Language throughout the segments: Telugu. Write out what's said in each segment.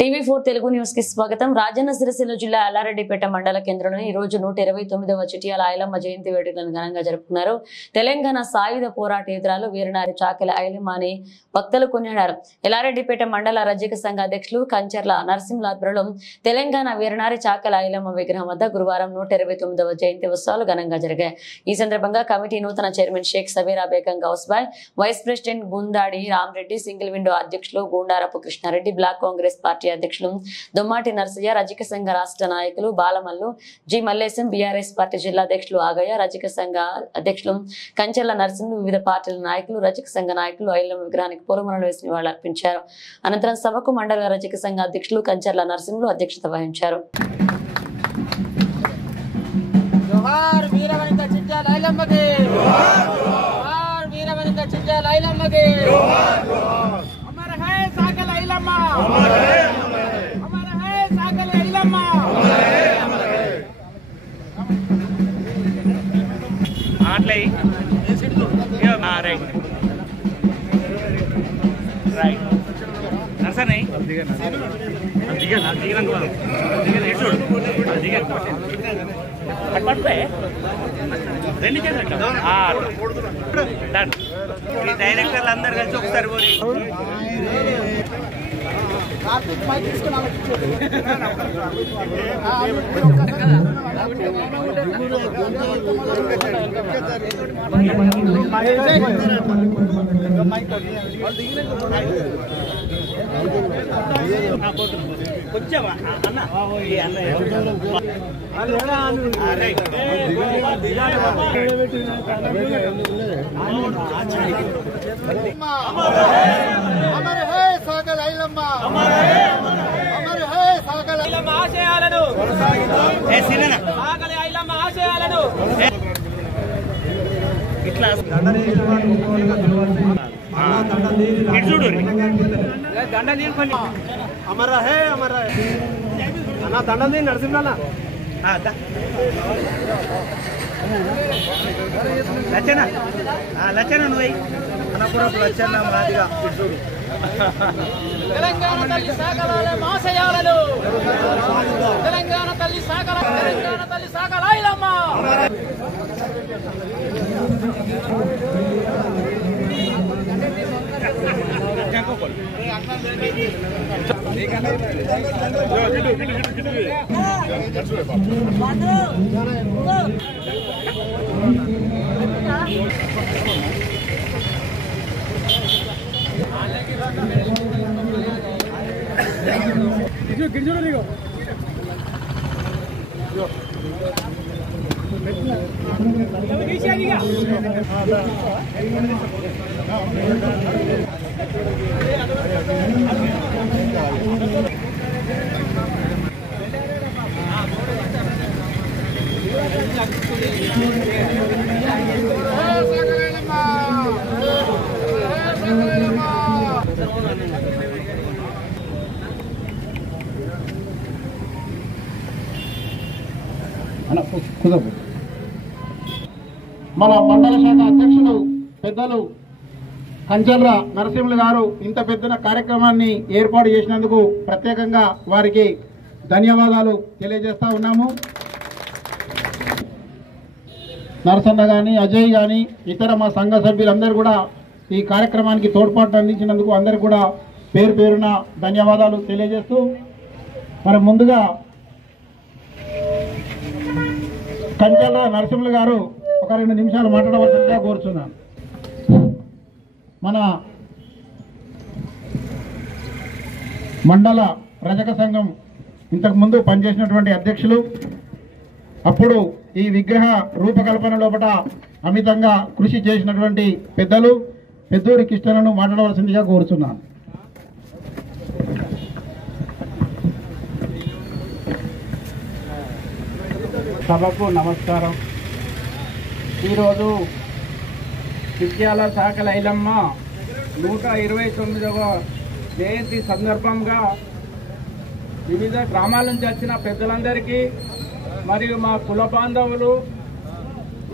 టీవీ4 తెలుగు న్యూస్ కి స్వాగతం. రాజన్న సిరిసిల్ల జిల్లా ఎల్లారెడ్డిపేట మండల కేంద్రంలో ఈ రోజు 129వ చిట్యాల ఐలమ్మ జయంతి వేడుకలను ఘనంగా జరుపుకున్నారు. తెలంగాణ సాయుధ పోరాట యోధురాలు వీరనారి చాకలి ఐలమ్మ అని భక్తులు కొనియాడారు. ఎల్లారెడ్డిపేట మండల రజక సంఘ అధ్యక్షులు కంచర్ల నరసింహుల ఆధ్వర్యంలో తెలంగాణ వీరనారి చాకలి ఐలమ్మ విగ్రహం వద్ద గురువారం 129వ జయంతి ఉత్సవాలు ఘనంగా జరిగాయి. ఈ సందర్భంగా కమిటీ నూతన chairman Sheikh Sabira Begum Gousbhai, vice president Gundadi Ramareddy, single window అధ్యక్షులు గూండారపు కృష్ణారెడ్డి, బ్లాక్ కాంగ్రెస్ పార్టీ అధ్యక్షులు దొమ్మాటి నర్సయ్య, రజక సంఘ రాష్ట్ర నాయకులు Balamallu, G Mallesham, BRS party జిల్లా అధ్యక్షులు ఆగయ్య, రజక సంఘ అధ్యక్షులు కంచెల నరసింహులు, వివిధ పార్టీల నాయకులు, రజక సంఘ నాయకులు ఐలమ్మ విగ్రహానికి పూలమాలలు వేసి నివాళులర్పించారు. అనంతరం సభకు మండల రజక సంఘ అధ్యక్షులు కంచెల నరసింహులు అధ్యక్షత వహించారు. జోహార్ వీరవనిత చిట్యాల ఐలమ్మకి, జోహార్ వీరవనిత చిట్యాల ఐలమ్మకి, అమర్ హై సాకలి ఐలమ్మ, అమర్ హై సాకలి ఐలమ్మ. మాట్లై రైట్ నర్సనై డైరెక్టర్లు అందరు కలిసి ఒకసారి పోయి కొంచెం అన్న అమర్ హై సాకలి ఐలమ్మ, అమర్ హై సాకలి ఐలమ్మ ఆశయాలను, సాకలి ఐలమ్మ ఆశయాలను ఇట్లా చూడు దండ నీళ్ళు అమర్ హై అమర్ అన్న దండ నీళ్ళు నరసింహన్న లచ్చన లచ్చన నువ్వు అన్నప్పుడు లచ్చన్న మాదిగా చూడు. తెలంగాణ తల్లి సాకల ఆశయాలను, తెలంగాణ తల్లి సాకల, తెలంగాణ తల్లి సాకల ఐలమ్మ. మన మండల శాఖ అధ్యక్షులు పెద్దలు కంచెల నరసింహులు గారు ఇంత పెద్ద కార్యక్రమాన్ని ఏర్పాటు చేసినందుకు ప్రత్యేకంగా వారికి ధన్యవాదాలు తెలియజేస్తా ఉన్నాము. నరసన్న కానీ, అజయ్ కానీ, ఇతర మా సంఘ సభ్యులందరూ కూడా ఈ కార్యక్రమానికి తోడ్పాటు అందించినందుకు అందరూ కూడా పేరు పేరున ధన్యవాదాలు తెలియజేస్తూ, మరి ముందుగా కంచెల నరసింహులు గారు ఒక 2 నిమిషాలు మాట్లాడవలసిందిగా కోరుతున్నాను. మన మండల రజక సంఘం ఇంతకుముందు పనిచేసినటువంటి అధ్యక్షులు, అప్పుడు ఈ విగ్రహ రూపకల్పన లోపల అమితంగా కృషి చేసినటువంటి పెద్దలు పెద్దూరి కృష్ణను మాట్లాడవలసిందిగా కోరుతున్నాను. సభకు నమస్కారం. ఈరోజు చిట్యాల సాకలి ఐలమ్మ 129వ జయంతి సందర్భంగా వివిధ గ్రామాల నుంచి వచ్చిన పెద్దలందరికీ మరియు మా కుల బాంధవులు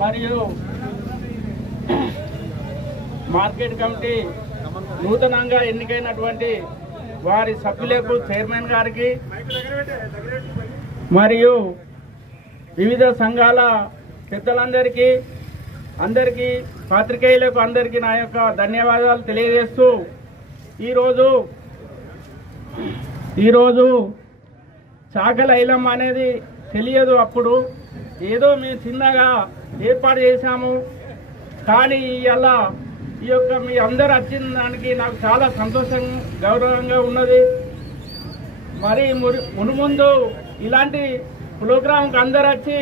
మరియు మార్కెట్ కమిటీ నూతనంగా ఎన్నికైనటువంటి వారి సభ్యులకు, చైర్మన్ గారికి మరియు వివిధ సంఘాల పెద్దలందరికీ, అందరికీ, పాత్రికేయులకు అందరికీ నా యొక్క ధన్యవాదాలు తెలియజేస్తూ ఈరోజు చాకలి ఐలమ్మ అనేది తెలియదు. అప్పుడు ఏదో మేము చిన్నగా ఏర్పాటు చేశాము. కానీ ఇవాళ ఈ యొక్క మీ అందరు వచ్చిన దానికి నాకు చాలా సంతోషం, గౌరవంగా ఉన్నది. మరి మునుముందు ఇలాంటి ప్రోగ్రాంకి అందరు వచ్చి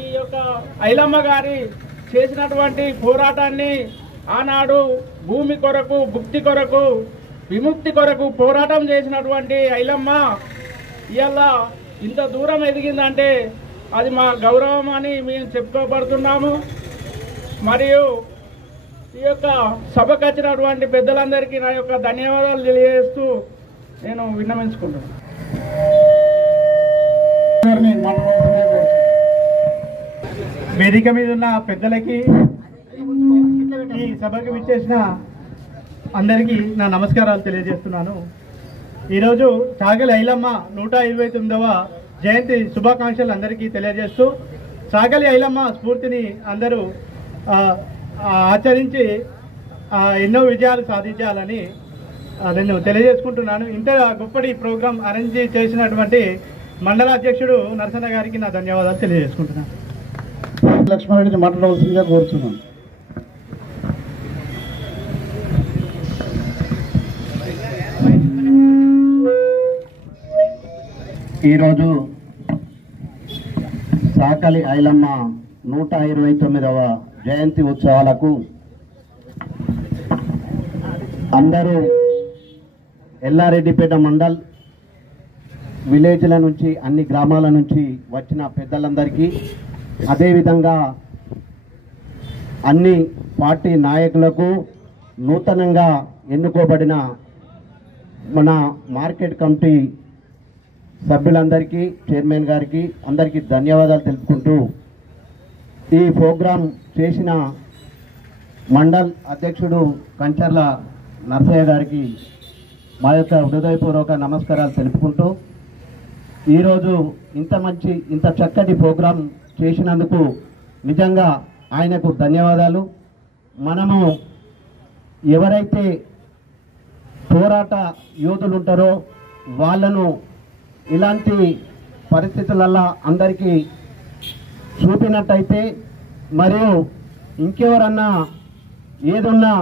ఈ యొక్క ఐలమ్మ గారి చేసినటువంటి పోరాటాన్ని, ఆనాడు భూమి కొరకు, భుక్తి కొరకు, విముక్తి కొరకు పోరాటం చేసినటువంటి ఐలమ్మ ఇవాళ ఇంత దూరం ఎదిగిందంటే అది మా గౌరవం అని మేము చెప్పుకోబడుతున్నాము. మరియు ఈ యొక్క సభకు వచ్చినటువంటి పెద్దలందరికీ నా యొక్క ధన్యవాదాలు తెలియజేస్తూ నేను విన్నవించుకుంటున్నాను. వేదిక మీద ఉన్న పెద్దలకి, ఈ సభకు విచ్చేసిన అందరికీ నా నమస్కారాలు తెలియజేస్తున్నాను. ఈరోజు చాకలి ఐలమ్మ 129వ జయంతి శుభాకాంక్షలు అందరికీ తెలియజేస్తూ, చాకలి ఐలమ్మ స్ఫూర్తిని అందరూ ఆచరించి ఎన్నో విజయాలు సాధించాలని నేను తెలియజేసుకుంటున్నాను. ఇంత గొప్పటి ప్రోగ్రాం అరేంజ్ చేసినటువంటి మండల అధ్యక్షుడు నరసన్న గారికి నా ధన్యవాదాలు తెలియజేసుకుంటున్నాను. లక్ష్మణరెడ్డి మాట్లాడవలసిందిగా కోరుతున్నాను. ఈరోజు చాకలి ఐలమ్మ 129వ జయంతి ఉత్సవాలకు అందరూ ఎల్లారెడ్డిపేట మండల్ విలేజ్ల నుంచి, అన్ని గ్రామాల నుంచి వచ్చిన పెద్దలందరికీ, అదేవిధంగా అన్ని పార్టీ నాయకులకు, నూతనంగా ఎన్నుకోబడిన మన మార్కెట్ కమిటీ సభ్యులందరికీ, చైర్మన్ గారికి అందరికీ ధన్యవాదాలు తెలుపుకుంటూ, ఈ ప్రోగ్రాం చేసిన మండల్ అధ్యక్షుడు కంచర్ల నరసయ్య గారికి మా యొక్క హృదయపూర్వక నమస్కారాలు తెలుపుకుంటూ, ఈరోజు ఇంత చక్కటి ప్రోగ్రాం చేసినందుకు నిజంగా ఆయనకు ధన్యవాదాలు. మనము ఎవరైతే పోరాట యోధులు ఉంటారో వాళ్ళను ఇలాంటి పరిస్థితులలో అందరికీ చూపినట్టయితే, మరియు ఇంకెవరన్నా ఏదన్నా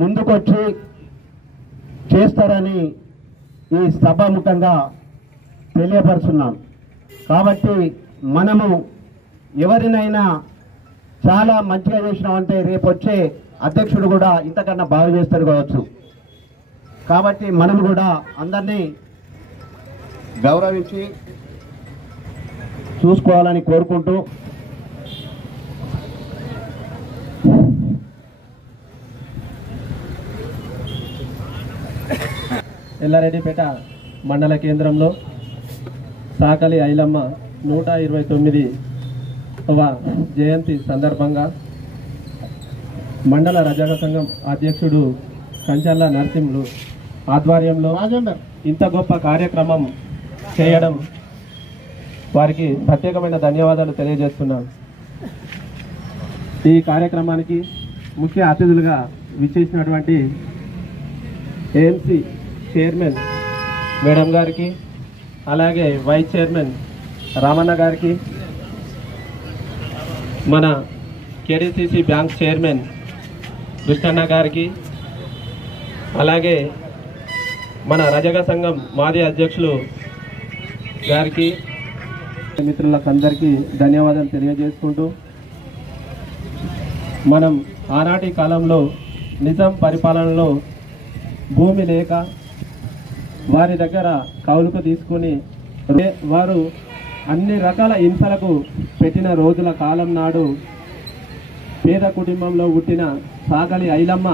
ముందుకొచ్చి చేస్తారని ఈ సభాముఖంగా తెలియపరుస్తున్నాం. కాబట్టి మనము ఎవరినైనా చాలా మంచిగా చేసినామంటే రేపు వచ్చే అధ్యక్షుడు కూడా ఇంతకన్నా బాగా చేస్తారు కావచ్చు. కాబట్టి మనం కూడా అందరినీ గౌరవించి చూసుకోవాలని కోరుకుంటూ, ఎల్లారెడ్డిపేట మండల కేంద్రంలో చాకలి ఐలమ్మ 129వ జయంతి సందర్భంగా మండల రజక సంఘం అధ్యక్షుడు కంచర్ల నరసింహులు ఆధ్వర్యంలో ఇంత గొప్ప కార్యక్రమం చేయడం వారికి ప్రత్యేకమైన ధన్యవాదాలు తెలియజేస్తున్నాను. ఈ కార్యక్రమానికి ముఖ్య అతిథులుగా విచ్చేసినటువంటి ఏఎంసీ చైర్మన్ మేడం గారికి, అలాగే వైస్ చైర్మన్ రామన్న గారికి, మన కేడీసీసీ బ్యాంక్ చైర్మన్ కృష్ణన్న గారికి, అలాగే మన రజక సంఘం మాజీ అధ్యక్షులు గారికి, మిత్రులకు అందరికీ ధన్యవాదాలు తెలియజేసుకుంటూ, మనం ఆనాటి కాలంలో నిజాం పరిపాలనలో భూమి లేక వారి దగ్గర కౌలుకు తీసుకుని వారు అన్ని రకాల హింసలకు పెట్టిన రోజుల కాలం నాడు పేద కుటుంబంలో పుట్టిన చాకలి ఐలమ్మ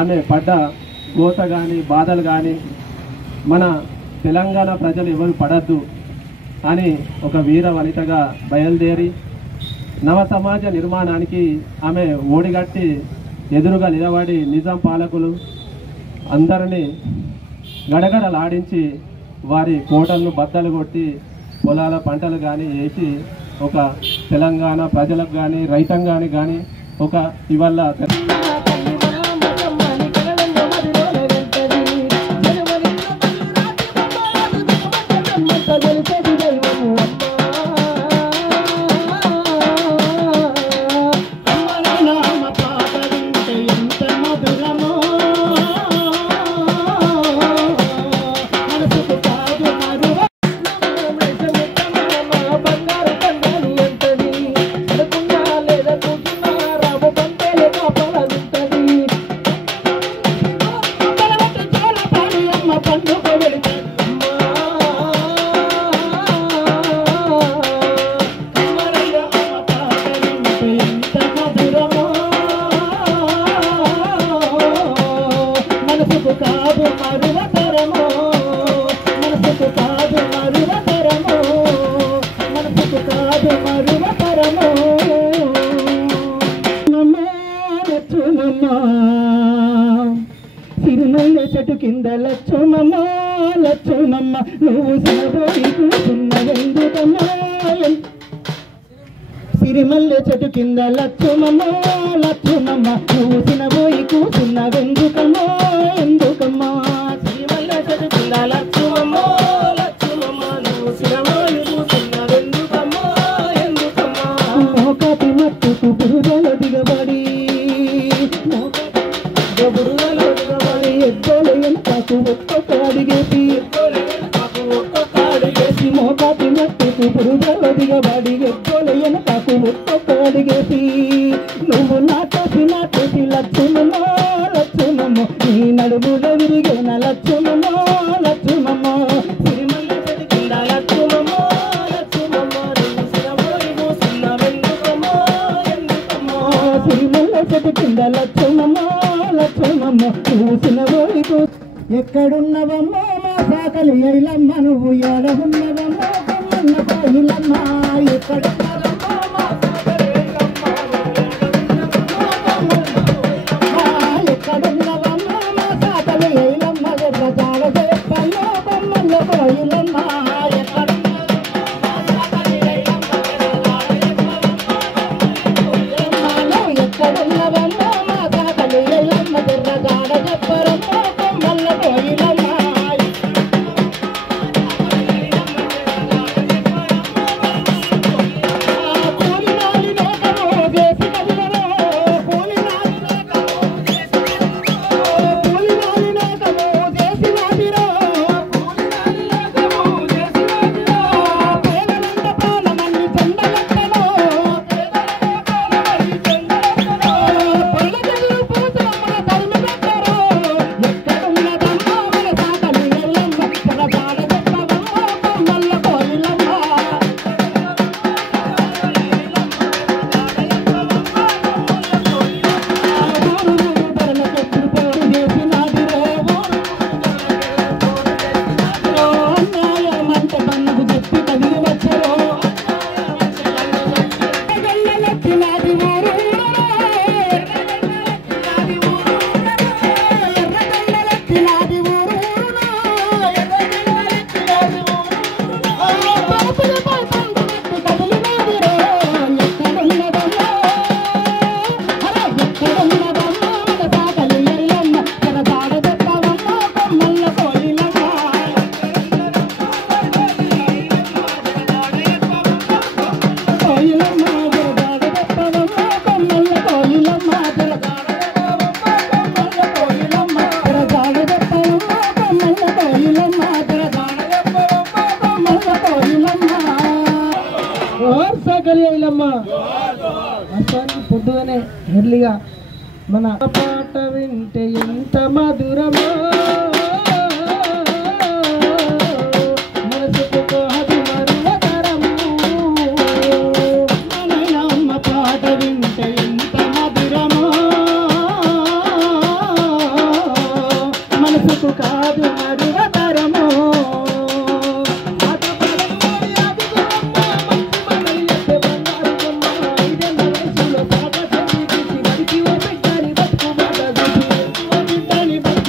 ఆమె పడ్డ గోస కానీ, బాధలు కానీ మన తెలంగాణ ప్రజలు ఎవరు పడద్దు అని ఒక వీర వనితగా బయలుదేరి నవ సమాజ నిర్మాణానికి ఆమె ఓడిగట్టి ఎదురుగా నిలబడి నిజాం పాలకులు అందరినీ గడగడలాడించి వారి కోటలను బద్దలు కొట్టి పొలాల పంటలు కానీ వేసి ఒక తెలంగాణ ప్రజలకు కానీ రైతాంగానికి కానీ ఒక ఇవాళ సిరిమల్లె చెట్టు కింద లచ్చమమ్మ లచ్చమమ్మ నువ్వు సినబోయి కూర్చున్నదెందుకమ్మా సిరిమల్లె చెట్టు కింద లచ్చమమ్మ లచ్చమమ్మ నువ్వు సినబోయి కూర్చున్నదెందుకమ్మా ఎందుకమ్మా సిరిమల్లె చెట్టు కింద లచ్చమమ్మ లచ్చమమ్మ నువ్వు సినబోయి కూర్చున్నదెందుకమ్మా ఎందుకమ్మా మోకాటి మట్టుకు పురుగల దిగబడి ఎద్దోలు ఎంతకు ఒక్కొక్క అడిగేసి మోకాటి మట్టుకు పురుగల దిగబడి ఎద్దోలు ఎంతకు ఒక్కొక్క అడిగేసి నువ్వు నాటేసి లక్ష్మమ్మ లక్ష్మమ్మ నీ నడుములో విరిగిన లక్ష్మమ్మ లక్ష్మమ్మ సిరిమల్ల చెట్టు కింద లక్ష్మమ్మ లక్ష్మమ్మ నువ్వు సినబోయి కూసున్నవెందుకమ్మా ఎందుకమ్మా సిరిమల్ల చెట్టు కింద లక్ష్మమ్మ లక్ష్మమ్మ నువ్వు సినబోయి ఎక్కడున్నవమ్మా మా సాకలి ఐలమ్మ నువ్వు ఎడగున్నవమ్మా కమ్మన్న పాయిలమ్మ ఎక్కడున్నవమ్మా మా సాకలి ఎక్కడున్నవమ్మా మా సాకలి ఐలమ్మ ఎర్రజాడ చెప్పల్లో కమ్మన్న పాయిలమ్మ ఎక్కడున్నవమ్మా మా సాకలి ఐలమ్మ ఎర్రజాడ చెప్పరమ్మా కమ్మల్ల పాయిలమ్మ పొద్దుగానే ఎర్లీగా మన పాట వింటే ఎంత మధురమో మనసుకు కాదు మరువతరము మనమ్మ పాట వింటే ఎంత మధురమో మనసుకు కాదు మరువతరము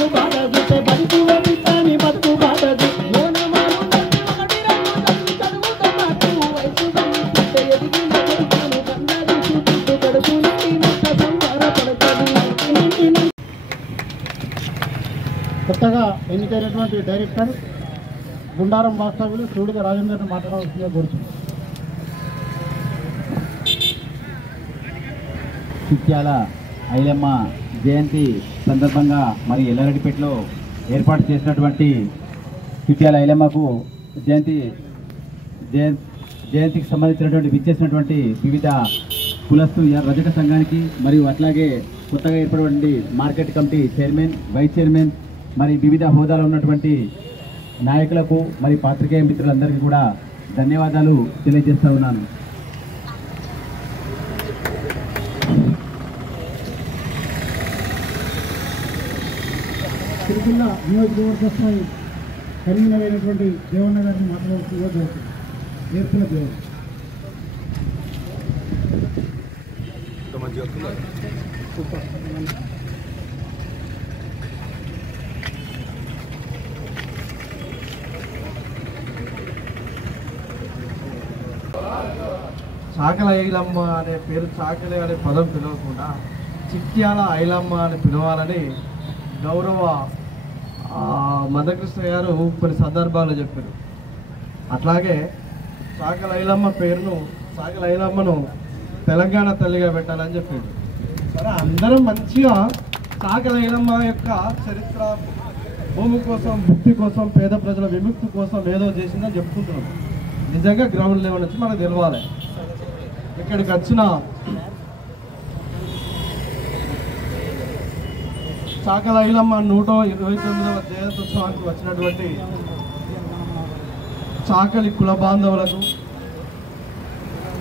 బాగా ఎన్నికైనటువంటి డైరెక్టర్ గుండారం వాస్తవ్యులు సూడిద రాజేందర్ని మాట్లాడవలసిందిగా కోరుతున్నాను. చిట్యాల ఐలమ్మ జయంతి సందర్భంగా మరి ఎల్లారెడ్డిపేటలో ఏర్పాటు చేసినటువంటి చిట్యాల ఐలమ్మకు జయంతికి సంబంధించినటువంటి విచ్చేసినటువంటి వివిధ కులస్తు రజక సంఘానికి మరియు అట్లాగే కొత్తగా ఏర్పడినటువంటి market committee chairman, vice chairman మరి వివిధ హోదాలో ఉన్నటువంటి నాయకులకు మరి పాత్రికేయ మిత్రులందరికీ కూడా ధన్యవాదాలు తెలియజేస్తూ ఉన్నాను. సిరిసిల్ల నియోజకవర్గ స్థాయి కన్వీనర్ అయినటువంటి దేవన్న గారిని మాట్లాడుతుందో ఏర్పుల దేవ చాకల ఐలమ్మ అనే పేరు చాకలి అనే పదం పిలవకుండా చిట్యాల ఐలమ్మ అని పిలవాలని గౌరవ మందకృష్ణ గారు కొన్ని సందర్భాల్లో చెప్పారు. అట్లాగే చాకల ఐలమ్మ పేరును చాకల ఐలమ్మను తెలంగాణ తల్లిగా పెట్టాలని చెప్పారు. సరే, అందరం మంచిగా చాకల ఐలమ్మ యొక్క చరిత్ర, భూమి కోసం, భుక్తి కోసం, పేద ప్రజల విముక్తి కోసం ఏదో చేసిందని చెప్పుకుంటున్నాం. నిజంగా గ్రౌండ్ లెవెల్ నుంచి మనకు తెలవాలి. ఇక్కడికి వచ్చిన చాకల ఐలమ్మ 129వ జయంత్యోత్సవానికి వచ్చినటువంటి చాకలి కుల బాంధవులకు,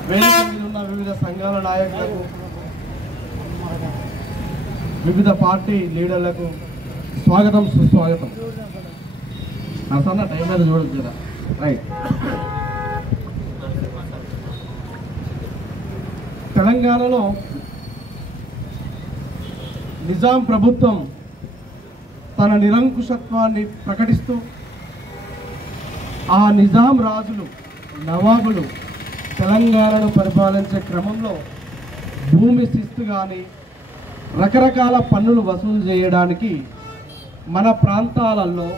వేదిక మీద ఉన్న వివిధ సంఘాల నాయకులకు, వివిధ పార్టీ లీడర్లకు స్వాగతం, సుస్వాగతం. అసలు టైం మీద చూడొచ్చు కదా. రైట్. తెలంగాణలో నిజాం ప్రభుత్వం తన నిరంకుశత్వాన్ని ప్రకటిస్తూ ఆ నిజాం రాజులు, నవాబులు తెలంగాణను పరిపాలించే క్రమంలో భూమి శిస్తు కానీ రకరకాల పన్నులు వసూలు చేయడానికి మన ప్రాంతాలలో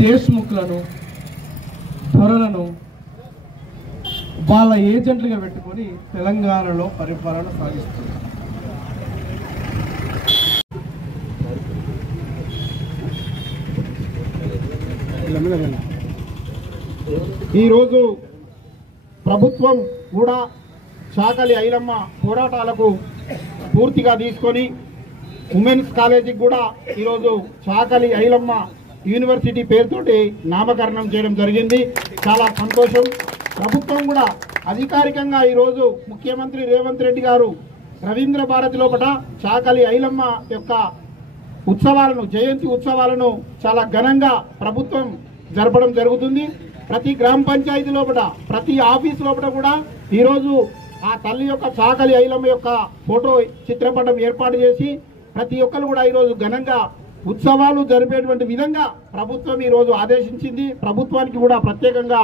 దేశ్ముఖులను, దొరలను వాళ్ళ ఏజెంట్లుగా పెట్టుకొని తెలంగాణలో పరిపాలన సాగిస్తున్నారు. ఈరోజు ప్రభుత్వం కూడా చాకలి ఐలమ్మ పోరాటాలకు పూర్తిగా తీసుకొని ఉమెన్స్ కాలేజీకి కూడా ఈరోజు చాకలి ఐలమ్మ యూనివర్సిటీ పేరుతోటి నామకరణం చేయడం జరిగింది. చాలా సంతోషం. ప్రభుత్వం కూడా అధికారికంగా ఈరోజు ముఖ్యమంత్రి రేవంత్ రెడ్డి గారు రవీంద్ర భారతి లోపల చాకలి ఐలమ్మ యొక్క ఉత్సవాలను, జయంతి ఉత్సవాలను చాలా ఘనంగా ప్రభుత్వం జరపడం జరుగుతుంది. ప్రతి గ్రామ పంచాయతీ లోపల, ప్రతి ఆఫీస్ లోపల కూడా ఈరోజు ఆ తల్లి యొక్క చాకలి ఐలమ్మ యొక్క ఫోటో చిత్రపటం ఏర్పాటు చేసి ప్రతి ఒక్కరు కూడా ఈరోజు ఘనంగా ఉత్సవాలు జరిపేటువంటి విధంగా ప్రభుత్వం ఈరోజు ఆదేశించింది. ప్రభుత్వానికి కూడా ప్రత్యేకంగా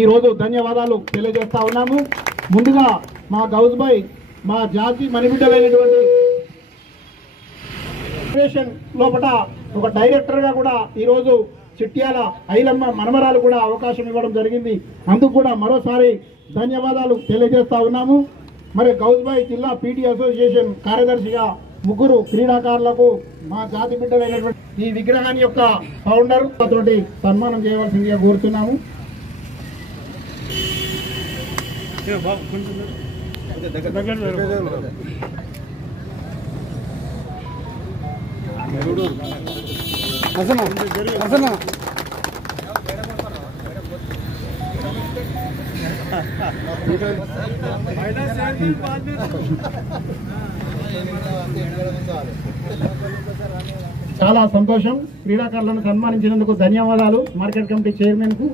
ఈరోజు ధన్యవాదాలు తెలియజేస్తా ఉన్నాము. ముందుగా మా గౌజ్భాయ్, మా జాతి మణిబిడ్డలైనటువంటి లోపల ఒక డైరెక్టర్గా కూడా ఈరోజు చిట్యాల ఐలమ్మ మనమరాలు కూడా అవకాశం ఇవ్వడం జరిగింది. అందుకు కూడా మరోసారి ధన్యవాదాలు తెలియజేస్తా ఉన్నాము. మరి గౌజ్భాయ్ జిల్లా పీటీ అసోసియేషన్ కార్యదర్శిగా ముగ్గురు క్రీడాకారులకు మా జాతి బిడ్డలైనటువంటి ఈ విగ్రహాన్ని యొక్క ఫౌండర్ తోటి సన్మానం చేయవలసిందిగా కోరుతున్నాము. చాలా సంతోషం. క్రీడాకారులను సన్మానించినందుకు ధన్యవాదాలు మార్కెట్ కమిటీ చైర్మన్ కు,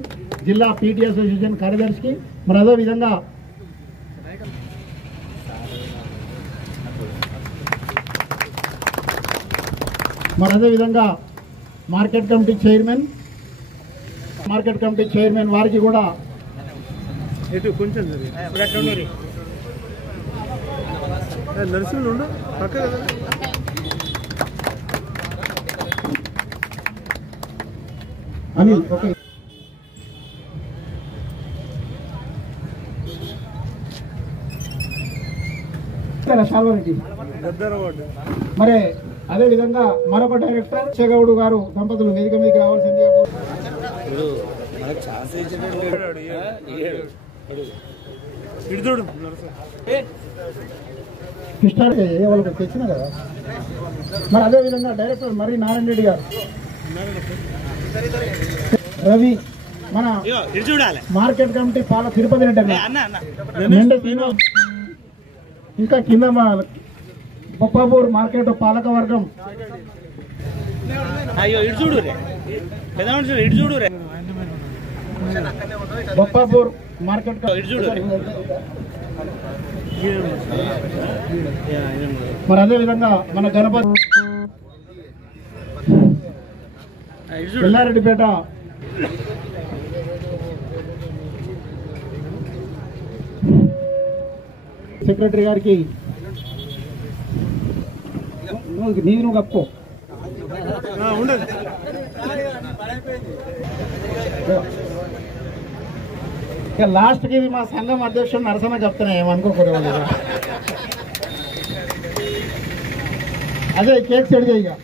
జిల్లా పీటీ అసోసియేషన్ కార్యదర్శికి. మరి అదేవిధంగా మార్కెట్ కమిటీ చైర్మన్ వారికి కూడా నర్సులు పక్క అనిల్ ఓకే. మరి అదే విధంగా మరొక డైరెక్టర్ చెగౌడు గారు దంపతులు వేదిక మీదకి రావాల్సిందిగా వాళ్ళకి తెచ్చిన కదా. మరి అదే విధంగా డైరెక్టర్ మరి నారాయణ రెడ్డి గారు, రవి, మన మార్కెట్ కమిటీ పాల తిరుపతి రెడ్డి మెండ, ఇంకా కింద మా బొప్పాపూర్ మార్కెట్ పాలక వర్గం, బొప్పాపూర్ మార్కెట్ మరి అదే విధంగా మన గణపతి ఎల్లారెడ్డిపేట సెక్రటరీ గారికి నువ్వు కప్పుకో. ఇక లాస్ట్కి మా సంఘం అధ్యక్షుడు నరసన్న చెప్తున్నా, ఏమనుకోకూడదు. అదే కేక్ సెట్ చేయి.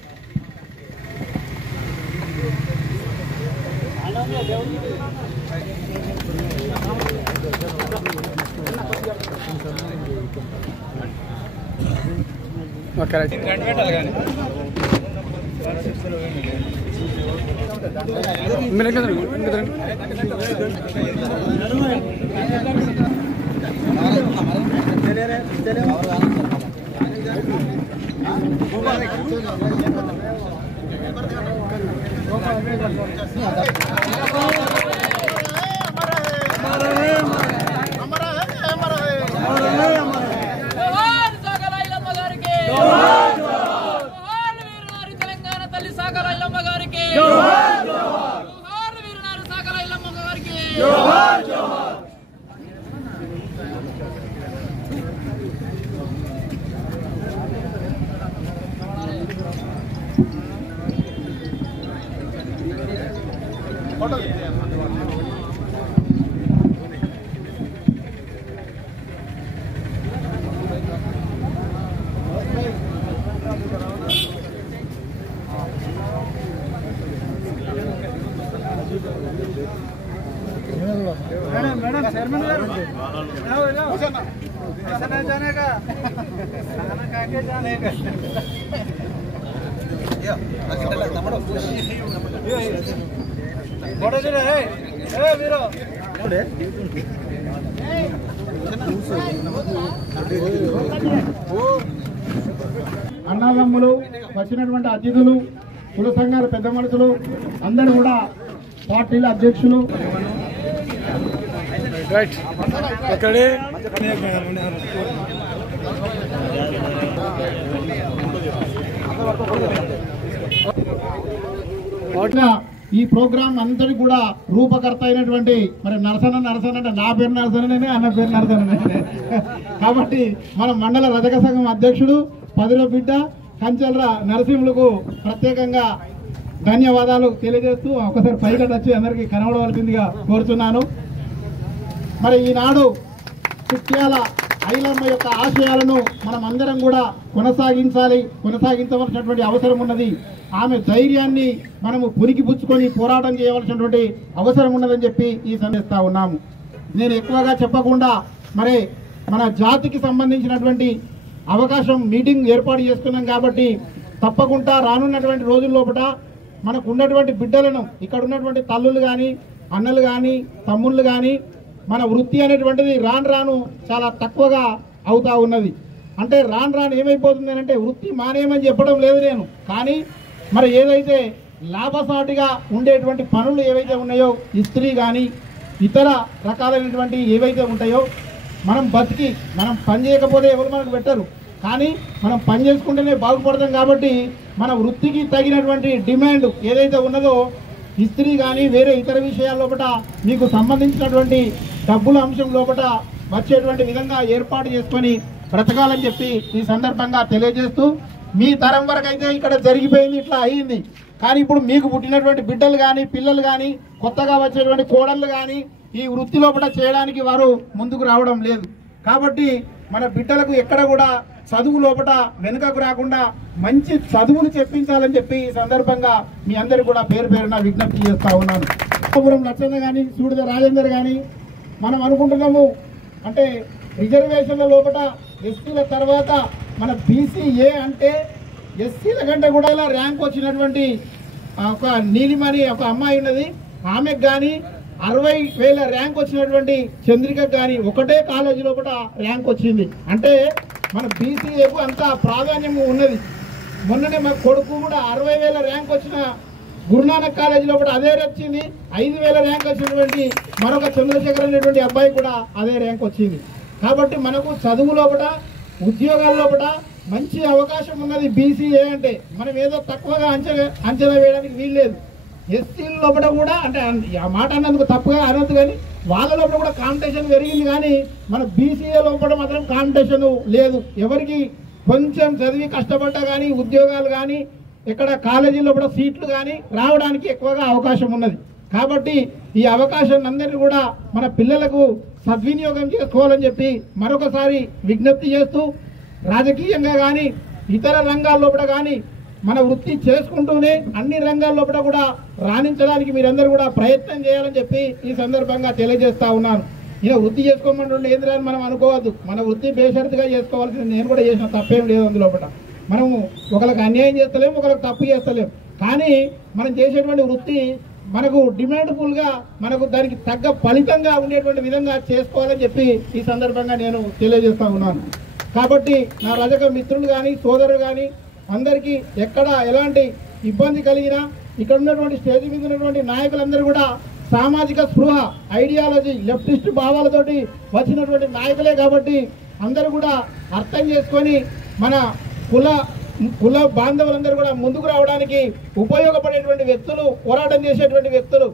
అన్నదమ్ములు, వచ్చినటువంటి అతిథులు, కుల సంఘాల పెద్ద మనుషులు అందరూ కూడా, పార్టీల అధ్యక్షులు, ఈ ప్రోగ్రాం అంతటి కూడా రూపకర్త అయినటువంటి మరి నరసన్న అంటే నా పేరు నరసన్ననే, అన్న పేరు నరసన్ననే. కాబట్టి మన మండల రజక సంఘం అధ్యక్షుడు పదిలో బిడ్డ కంచెల నరసింహులకు ప్రత్యేకంగా ధన్యవాదాలు తెలియజేస్తూ ఒకసారి పైకి వచ్చి అందరికీ కనబడవలసిందిగా కోరుతున్నాను. మరి ఈనాడు చిట్యాల ఐలమ్మ యొక్క ఆశయాలను మనం అందరం కూడా కొనసాగించవలసినటువంటి అవసరం ఉన్నది. ఆమె ధైర్యాన్ని మనము పురికిపుచ్చుకొని పోరాటం చేయవలసినటువంటి అవసరం ఉన్నదని చెప్పి ఈ సందేస్తా ఉన్నాము. నేను ఎక్కువగా చెప్పకుండా మరి మన జాతికి సంబంధించినటువంటి అవకాశం మీటింగ్ ఏర్పాటు చేసుకున్నాం కాబట్టి తప్పకుండా రానున్నటువంటి రోజుల్లోపట మనకు ఉన్నటువంటి బిడ్డలను, ఇక్కడ ఉన్నటువంటి తల్లులు కానీ, అన్నలు కానీ, తమ్ముళ్ళు కానీ, మన వృత్తి అనేటువంటిది రాను చాలా తక్కువగా అవుతా ఉన్నది. అంటే రాను ఏమైపోతుంది అంటే వృత్తి మానేయమని చెప్పడం లేదు నేను, కానీ మరి ఏదైతే లాభసాటిగా ఉండేటువంటి పనులు ఏవైతే ఉన్నాయో, ఇస్త్రీ కానీ ఇతర రకాలైనటువంటి ఏవైతే ఉంటాయో, మనం బతికి మనం పని చేయకపోతే ఎవరు మనకు పెట్టరు, కానీ మనం పని చేసుకుంటేనే బాగుపడతాం. కాబట్టి మన వృత్తికి తగినటువంటి డిమాండ్ ఏదైతే ఉన్నదో, ఇస్త్రీ కానీ వేరే ఇతర విషయాల లోపల మీకు సంబంధించినటువంటి డబ్బుల అంశం లోపల వచ్చేటువంటి విధంగా ఏర్పాటు చేసుకొని బ్రతకాలని చెప్పి ఈ సందర్భంగా తెలియజేస్తూ, మీ తరం వరకు అయితే ఇక్కడ జరిగిపోయింది, ఇట్లా అయ్యింది, కానీ ఇప్పుడు మీకు పుట్టినటువంటి బిడ్డలు కానీ పిల్లలు కానీ కొత్తగా వచ్చేటువంటి కోడళ్ళు కానీ ఈ వృత్తి లోపల చేయడానికి వారు ముందుకు రావడం లేదు. కాబట్టి మన బిడ్డలకు ఎక్కడ కూడా చదువు లోపల వెనుకకు రాకుండా మంచి చదువులు చెప్పించాలని చెప్పి ఈ సందర్భంగా మీ అందరికీ కూడా పేరు పేరున విజ్ఞప్తి చేస్తా ఉన్నాను. లచ్చన్న కానీ సూడిద రాజేందర్ కానీ మనం అనుకుంటున్నాము అంటే రిజర్వేషన్ల లోపల ఎస్టీల తర్వాత మన బీసీఏ అంటే ఎస్సీల కంటే కూడా ఇలా ర్యాంక్ వచ్చినటువంటి ఒక నీలిమని ఒక అమ్మాయి ఉన్నది. ఆమెకు కానీ 60,000 ర్యాంక్ వచ్చినటువంటి చంద్రికకు కానీ ఒకటే కాలేజీ లోపల ర్యాంక్ వచ్చింది. అంటే మన బీసీఏకు అంత ప్రాధాన్యం ఉన్నది. మొన్ననే మా కొడుకు కూడా 60,000 ర్యాంక్ వచ్చిన గురునానక్ కాలేజీ లోపల అదే వచ్చింది. 5,000 ర్యాంక్ వచ్చినటువంటి మరొక చంద్రశేఖర్ అనేటువంటి అబ్బాయి కూడా అదే ర్యాంక్ వచ్చింది. కాబట్టి మనకు చదువు లోపల ఉద్యోగాల లోపల మంచి అవకాశం ఉన్నది బీసీఏ అంటే. మనం ఏదో తక్కువగా అంచనా వేయడానికి వీల్లేదు. ఎస్సీల లోపల కూడా అంటే ఆ మాట అన్నందుకు తప్పుగా అనొద్దు, కానీ వాళ్ళ లోపల కూడా కాంపిటీషన్ పెరిగింది. కానీ మన బీసీఏ లోపల మాత్రం కాంపిటీషన్ లేదు. ఎవరికి కొంచెం చదివి కష్టపడ్డా కానీ ఉద్యోగాలు కానీ ఇక్కడ కాలేజీలో కూడా సీట్లు కానీ రావడానికి ఎక్కువగా అవకాశం ఉన్నది. కాబట్టి ఈ అవకాశాన్ని అందరినీ కూడా మన పిల్లలకు సద్వినియోగం చేసుకోవాలని చెప్పి మరొకసారి విజ్ఞప్తి చేస్తూ, రాజకీయంగా కానీ ఇతర రంగాల్లో కూడా కానీ మన వృత్తి చేసుకుంటూనే అన్ని రంగాల్లో కూడా రాణించడానికి మీరందరూ కూడా ప్రయత్నం చేయాలని చెప్పి ఈ సందర్భంగా తెలియజేస్తా ఉన్నాను. ఇలా వృత్తి చేసుకోమంటుండే ఏంద్రని మనం అనుకోవద్దు. మన వృత్తి బేషరతుగా చేసుకోవాల్సింది. నేను కూడా చేసిన తప్పేం లేదు అందులో. మనము ఒకరికి అన్యాయం చేస్తలేము, ఒకరికి తప్పు చేస్తలేము. కానీ మనం చేసేటువంటి వృత్తి మనకు డిమాండ్ఫుల్గా మనకు దానికి తగ్గ ఫలితంగా ఉండేటువంటి విధంగా చేసుకోవాలని చెప్పి ఈ సందర్భంగా నేను తెలియజేస్తా ఉన్నాను. కాబట్టి నా రజక మిత్రులు కానీ సోదరులు కానీ అందరికీ ఎక్కడ ఎలాంటి ఇబ్బంది కలిగినా ఇక్కడ ఉన్నటువంటి స్టేజ్ మీద ఉన్నటువంటి నాయకులందరూ కూడా సామాజిక స్పృహ, ఐడియాలజీ, లెఫ్టిస్ట్ భావాలతోటి వచ్చినటువంటి నాయకులే. కాబట్టి అందరూ కూడా అర్థం చేసుకొని మన కుల బాంధవులందరూ కూడా ముందుకు రావడానికి ఉపయోగపడేటువంటి వ్యక్తులు, పోరాటం చేసేటువంటి వ్యక్తులు.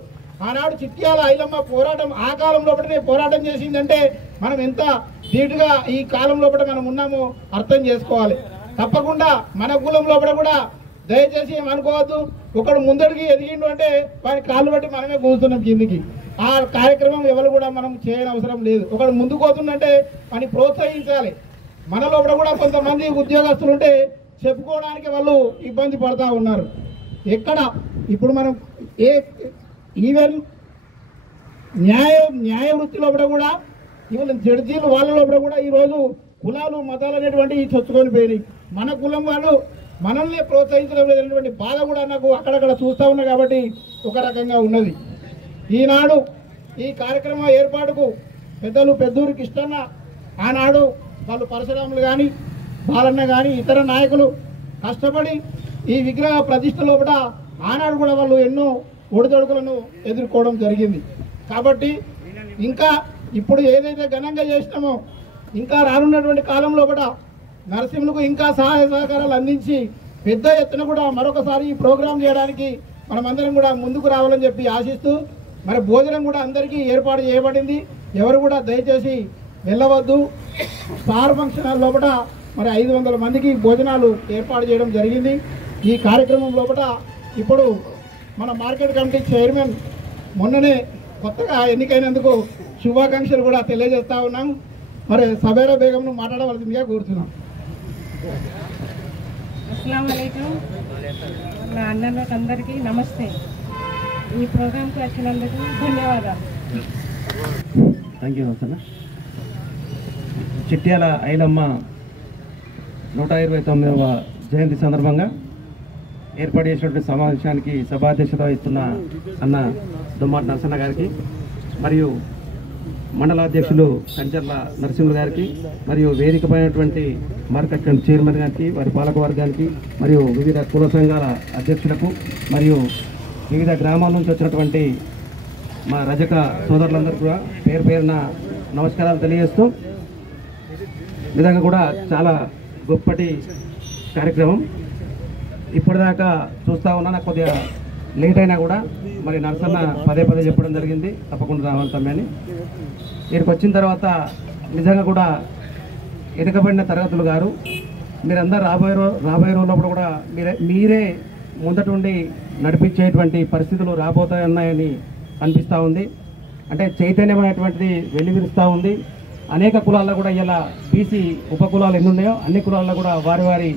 ఆనాడు చిట్యాల ఐలమ్మ పోరాటం ఆ కాలం లోపలనే పోరాటం చేసిందంటే మనం ఎంత ధీటుగా ఈ కాలం లోపల మనం ఉన్నామో అర్థం చేసుకోవాలి. తప్పకుండా మన కులం లోపల కూడా దయచేసి ఏమనుకోవద్దు. ఒకడు ముందడికి ఎదిగిండు అంటే వాడి కాళ్ళు బట్టి మనమే కూర్చున్నాం కిందికి. ఆ కార్యక్రమం ఎవరు కూడా మనం చేయని అవసరం లేదు. ఒకడు ముందుకు పోతుందంటే వాడిని ప్రోత్సహించాలి. మన లోపల కూడా కొంతమంది ఉద్యోగస్తులు ఉంటే చెప్పుకోవడానికి వాళ్ళు ఇబ్బంది పడుతూ ఉన్నారు. ఎక్కడ ఇప్పుడు మనం ఈవెన్ న్యాయ వృత్తి లోపల కూడా ఈవెన్ జడ్జీలు వాళ్ళ లోపల కూడా ఈరోజు కులాలు మతాలు అనేటువంటివి చొచ్చుకొని పోయినాయి. మన కులం వాళ్ళు మనల్ని ప్రోత్సహించడం లేదనేటువంటి బాధ కూడా నాకు అక్కడక్కడ చూస్తూ ఉన్నా. కాబట్టి ఒక రకంగా ఉన్నది. ఈనాడు ఈ కార్యక్రమం ఏర్పాటుకు పెద్దలు పెద్దూరి కృష్ణన్న, ఆనాడు వాళ్ళు పరశురాములు కానీ బాలన్న కానీ ఇతర నాయకులు కష్టపడి ఈ విగ్రహ ప్రతిష్ట లోపల ఆనాడు కూడా వాళ్ళు ఎన్నో ఒడిదొడుకులను ఎదుర్కోవడం జరిగింది. కాబట్టి ఇంకా ఇప్పుడు ఏదైతే ఘనంగా చేసినామో ఇంకా రానున్నటువంటి కాలం లోపల నరసింహులకు ఇంకా సహాయ సహకారాలు అందించి పెద్ద ఎత్తున కూడా మరొకసారి ఈ ప్రోగ్రాం చేయడానికి మనమందరం కూడా ముందుకు రావాలని చెప్పి ఆశిస్తూ, మరి భోజనం కూడా అందరికీ ఏర్పాటు చేయబడింది. ఎవరు కూడా దయచేసి వెళ్ళవద్దు. స్టార్ ఫంక్షన్ హాల్ లోపల మరి 500 మందికి భోజనాలు ఏర్పాటు చేయడం జరిగింది. ఈ కార్యక్రమం లోపల ఇప్పుడు మన మార్కెట్ కమిటీ చైర్మన్ మొన్ననే కొత్తగా ఎన్నికైనందుకు శుభాకాంక్షలు కూడా తెలియజేస్తా ఉన్నాం. మరి సబేరా బేగంను మాట్లాడవలసిందిగా కోరుతున్నాం. అస్సలాము అలైకుం. నా అన్నలకు అందరికీ నమస్తే. ఈ ప్రోగ్రాంకి వచ్చినందుకు ధన్యవాదాలు. థ్యాంక్ యూ అన్న. చిట్యాల ఐలమ్మ 129వ జయంతి సందర్భంగా ఏర్పాటు చేసినటువంటి సమావేశానికి సభాధ్యక్షత వహిస్తున్న అన్న దుమ్మాటి నరసన్న గారికి, మరియు మండలాధ్యక్షులు కంచర్ల నరసింహులు గారికి, మరియు వేదికపైనటువంటి మార్కెట్ కమిటీ చైర్మన్ గారికి, వారి పాలక వర్గానికి, మరియు వివిధ కుల సంఘాల అధ్యక్షులకు, మరియు వివిధ గ్రామాల నుంచి వచ్చినటువంటి మా రజక సోదరులందరూ కూడా పేరు పేరున నమస్కారాలు తెలియజేస్తూ, విధంగా కూడా చాలా గొప్పటి కార్యక్రమం. ఇప్పటిదాకా చూస్తూ ఉన్నా, నాకు కొద్దిగా లేట్ అయినా కూడా మరి నరసన్న పదే చెప్పడం జరిగింది తప్పకుండా రావాలి తమ్మి అని. ఇక్కడికి వచ్చిన తర్వాత నిజంగా కూడా వెనుకబడిన తరగతులు గారు మీరందరూ రాబోయే రోజుల్లో కూడా మీరే ముందటుండి నడిపించేటువంటి పరిస్థితులు రాబోతున్నాయని అనిపిస్తూ ఉంది. అంటే చైతన్యమైనటువంటిది వెలువరిస్తూ ఉంది. అనేక కులాల్లో కూడా ఇలా బీసీ ఉపకులాలు ఎన్ని ఉన్నాయో అన్ని కులాల్లో కూడా వారి వారి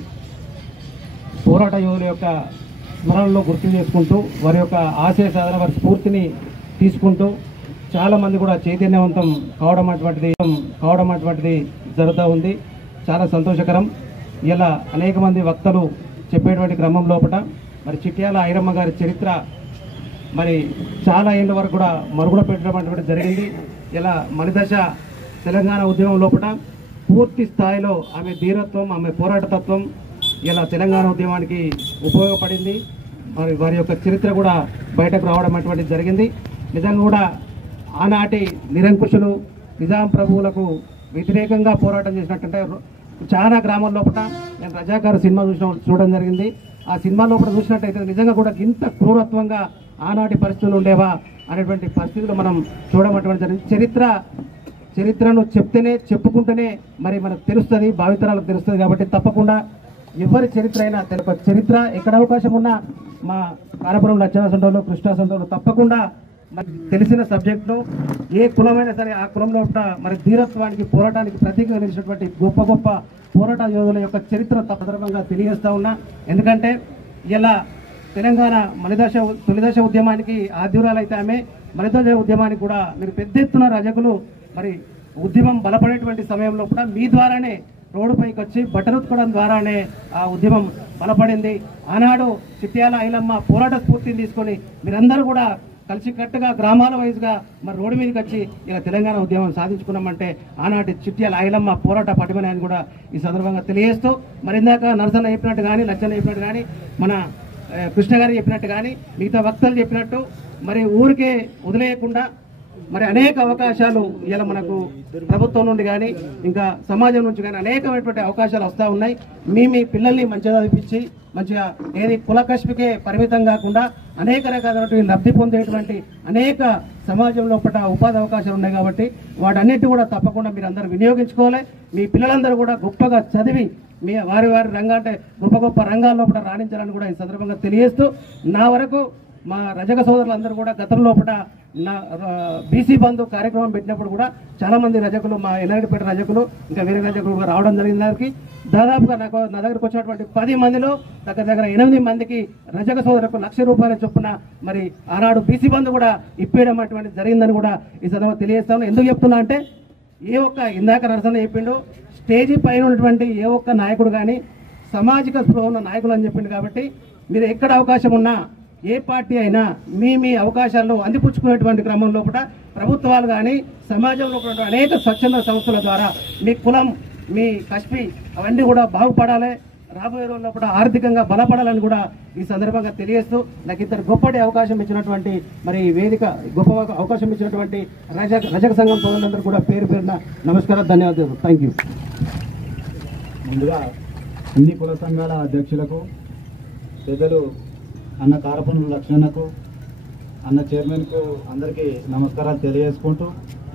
పోరాట యోధుల యొక్క స్మరణలో గుర్తు చేసుకుంటూ వారి యొక్క ఆశయ సాధన వారి స్ఫూర్తిని తీసుకుంటూ చాలామంది కూడా చైతన్యవంతం కావడం అటువంటిది జరుగుతూ ఉంది. చాలా సంతోషకరం. ఇలా అనేక మంది వక్తలు చెప్పేటువంటి క్రమం లోపల మరి చిట్యాల ఐరమ్మ గారి చరిత్ర మరి చాలా ఏళ్ళ వరకు కూడా మరుగున పెట్టడం అటువంటి జరిగింది. ఇలా మలిదశ తెలంగాణ ఉద్యమం లోపల పూర్తి స్థాయిలో ఆమె ధీరత్వం, ఆమె పోరాటతత్వం ఇలా తెలంగాణ ఉద్యమానికి ఉపయోగపడింది. మరి వారి యొక్క చరిత్ర కూడా బయటకు రావడం అటువంటిది జరిగింది. నిజంగా కూడా ఆనాటి నిరంకుశులు నిజాం ప్రభువులకు వ్యతిరేకంగా పోరాటం చేసినట్టుంటే చాలా గ్రామాల లోపల నేను రజాకారు సినిమా చూడడం జరిగింది. ఆ సినిమా లోపల చూసినట్టయితే నిజంగా కూడా ఇంత క్రూరత్వంగా ఆనాటి పరిస్థితులు ఉండేవా అనేటువంటి పరిస్థితులు మనం చూడడం జరిగింది. చరిత్రను చెప్పుకుంటేనే మరి మనకు తెలుస్తుంది, భావితరాలకు తెలుస్తుంది. కాబట్టి తప్పకుండా ఎవరి చరిత్ర అయినా చరిత్ర ఎక్కడ అవకాశం ఉన్నా మా కారపురం లచ్చనసంటోళ్ళు, కృష్ణాసంటోళ్ళు తప్పకుండా మనకి తెలిసిన సబ్జెక్టును ఏ కులమైనా సరే ఆ కులంలో మరి ధీరత్వానికి పోరాటానికి ప్రతీకగా నిలిచినటువంటి గొప్ప గొప్ప పోరాట యోధుల యొక్క చరిత్ర సందర్భంగా తెలియజేస్తా ఉన్నా. ఎందుకంటే ఇలా తెలంగాణ తొలిదశ ఉద్యమానికి ఆద్యురాలైతే ఆమె మలిదశ ఉద్యమానికి కూడా మీరు పెద్ద ఎత్తున రజకులు మరి ఉద్యమం బలపడేటువంటి సమయంలో కూడా మీ ద్వారానే రోడ్డుపైకి వచ్చి బట్టరుత్తుకోవడం ద్వారానే ఆ ఉద్యమం బలపడింది. ఆనాడు చిట్యాల ఐలమ్మ పోరాట స్ఫూర్తిని తీసుకొని మీరందరూ కూడా కలిసికట్టుగా గ్రామాల వైజ్గా మరి రోడ్డు మీదకి వచ్చి ఇలా తెలంగాణ ఉద్యమం సాధించుకున్నామంటే ఆనాటి చిట్యాల ఐలమ్మ పోరాట పటిమని అని కూడా ఈ సందర్భంగా తెలియజేస్తూ మరి ఇందాక నరసన్న చెప్పినట్టు కానీ లచ్చన్న చెప్పినట్టు కానీ మన కృష్ణ గారు చెప్పినట్టు కానీ మిగతా వక్తలు చెప్పినట్టు మరి ఊరికే వదిలేయకుండా మరి అనేక అవకాశాలు ఇలా మనకు ప్రభుత్వం నుండి కానీ ఇంకా సమాజం నుంచి కానీ అనేకమైనటువంటి అవకాశాలు వస్తూ ఉన్నాయి. మీ పిల్లల్ని మంచిగా చదివించి మంచిగా ఏది కులకష్మికే పరిమితం కాకుండా అనేక రకాలైనటువంటి లబ్ధి పొందేటువంటి అనేక సమాజం లోపల ఉపాధి అవకాశాలు ఉన్నాయి. కాబట్టి వాటన్నిటి కూడా తప్పకుండా మీరు అందరూ వినియోగించుకోవాలి. మీ పిల్లలందరూ కూడా గొప్పగా చదివి మీ వారి అంటే గొప్ప గొప్ప రంగాల లోపల రాణించాలని కూడా ఈ సందర్భంగా తెలియజేస్తూ నా వరకు మా రజక సోదరులందరూ కూడా గతంలో నా బీసీ బంధు కార్యక్రమం పెట్టినప్పుడు కూడా చాలా మంది రజకులు మా ఎల్లారెడ్డిపేట రజకులు ఇంకా వేరే రజకులు కూడా రావడం జరిగింది. దానికి దాదాపుగా నా దగ్గరకు వచ్చినటువంటి 10 మందిలో దగ్గర 8 మందికి రజక సోదరులకు ₹1,00,000 చొప్పున మరి ఆనాడు బీసీ బంధు కూడా ఇప్పేయడం అటువంటి జరిగిందని కూడా ఈ సందర్భంగా తెలియజేస్తాను. ఎందుకు చెప్తున్నా అంటే ఏ ఒక్క ఇందాక నరసన్న చెప్పిండు స్టేజీ పైన ఉన్నటువంటి ఏ ఒక్క నాయకుడు కానీ సామాజిక స్పృహ ఉన్న నాయకులు అని చెప్పిండు. కాబట్టి మీరు ఎక్కడ అవకాశం ఉన్నా ఏ పార్టీ అయినా మీ అవకాశాలను అందిపుచ్చుకునేటువంటి క్రమంలో కూడా ప్రభుత్వాలు కానీ సమాజంలో కూడా అనేక స్వచ్ఛంద సంస్థల ద్వారా మీ కులం మీ కష్పి అవన్నీ కూడా బాగుపడాలి, రాబోయే రోజుల్లో కూడా ఆర్థికంగా బలపడాలని కూడా ఈ సందర్భంగా తెలియజేస్తూ నాకు ఇంత గొప్పటి అవకాశం ఇచ్చినటువంటి మరి వేదిక గొప్ప అవకాశం ఇచ్చినటువంటి రజక సంఘం సోదరులందరూ కూడా పేరు పేరున నమస్కారం, ధన్యవాదాలు. Thank you. ముందుగా అన్ని కుల సంఘాల అధ్యక్షులకు, పెద్దలు అన్న కారపురం లక్ష్మణకు, అన్న చైర్మన్కు అందరికీ నమస్కారాలు తెలియజేసుకుంటూ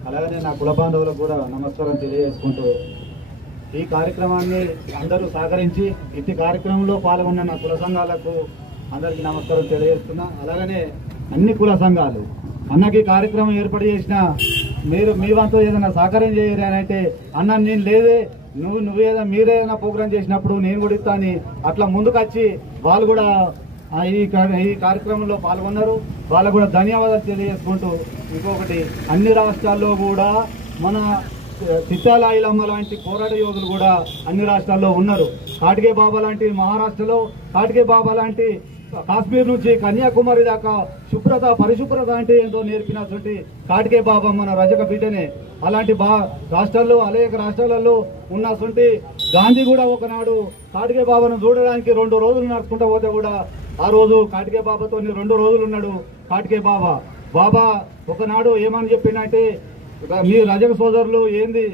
అలాగనే నా కుల బాంధవులకు కూడా నమస్కారం తెలియజేసుకుంటూ ఈ కార్యక్రమాన్ని అందరూ సహకరించి ఇట్టి కార్యక్రమంలో పాల్గొన్న నా కుల సంఘాలకు అందరికీ నమస్కారం తెలియజేస్తున్నా. అలాగనే అన్ని కుల సంఘాలు అన్నకి కార్యక్రమం ఏర్పాటు చేసిన మీరు మీ వంతు ఏదైనా సహకారం చేయరు అని అంటే అన్న నేను లేదే మీరేదైనా ప్రోగ్రాం చేసినప్పుడు నేను కూడా ఇస్తాను అట్లా ముందుకు వచ్చి వాళ్ళు కూడా ఈ కార్యక్రమంలో పాల్గొన్నారు. వాళ్ళకు కూడా ధన్యవాదాలు తెలియజేసుకుంటూ ఇంకొకటి అన్ని రాష్ట్రాల్లో కూడా మన చిట్యాల ఐలమ్మ లాంటి పోరాట యోధులు కూడా అన్ని రాష్ట్రాల్లో ఉన్నారు. కాటికే బాబా లాంటి మహారాష్ట్రలో, కాటికే బాబా లాంటి కాశ్మీర్ నుంచి కన్యాకుమారి దాకా పరిశుభ్రత అంటే ఏంటో నేర్పినటువంటి కాటికే బాబా మన రజక బిడ్డనే. అలాంటి రాష్ట్రాల్లో అనేక రాష్ట్రాలలో ఉన్నటువంటి గాంధీ కూడా ఒకనాడు కాటికే బాబాను చూడడానికి 2 రోజులు నడుచుకుంటూ పోతే కూడా ఆ రోజు కాటికే బాబాతో 2 రోజులు ఉన్నాడు కాటికే బాబా ఒకనాడు ఏమని చెప్పిందంటే మీ రజక సోదరులు ఏంది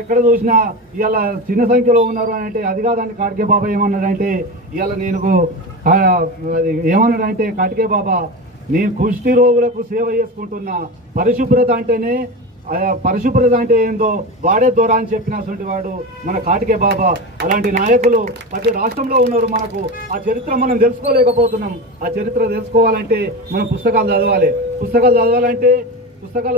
ఎక్కడ చూసినా ఇవాళ చిన్న సంఖ్యలో ఉన్నారు అని అంటే అది కాదండి. కాటికే బాబా ఏమన్నాడంటే ఇవాళ ఏమన్నాడంటే కాటికే బాబా నేను కుష్టి రోగులకు సేవ చేసుకుంటున్నా, పరిశుభ్రత అంటేనే పరిశుభ్రత అంటే ఏందో వాడే దూరా అని చెప్పినటువంటి వాడు మన కాటికే బాబా. అలాంటి నాయకులు ప్రతి రాష్ట్రంలో ఉన్నారు. మనకు ఆ చరిత్ర మనం తెలుసుకోలేకపోతున్నాం. ఆ చరిత్ర తెలుసుకోవాలంటే మనం పుస్తకాలు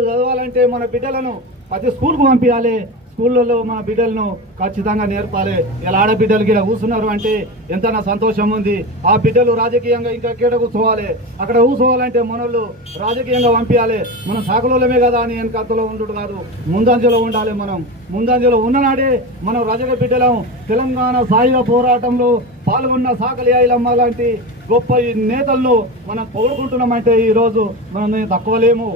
చదవాలంటే మన బిడ్డలను ప్రతి స్కూల్కు పంపించాలి. స్కూళ్ళలో మన బిడ్డలను ఖచ్చితంగా నేర్పాలి. ఇలా ఆడబిడ్డలు కూడా కూర్చున్నారు అంటే ఎంత నా సంతోషం ఉంది. ఆ బిడ్డలు రాజకీయంగా ఇంకా ఎక్కడ కూర్చోవాలి, అక్కడ కూర్చోవాలంటే మనోళ్ళు రాజకీయంగా పంపించాలి. మనం సాకులోలమే కదా అని వెనకలో ఉండు కాదు, ముందంజలో ఉండాలి. మనం ముందంజలో ఉన్ననాడే మనం రజక బిడ్డలం. తెలంగాణ సాయుధ పోరాటంలో పాల్గొన్న సాకలి ఐలమ్మ లాంటి గొప్ప నేతలను మనం పొగుడుకుంటున్నామంటే ఈరోజు మనం తక్కువ లేము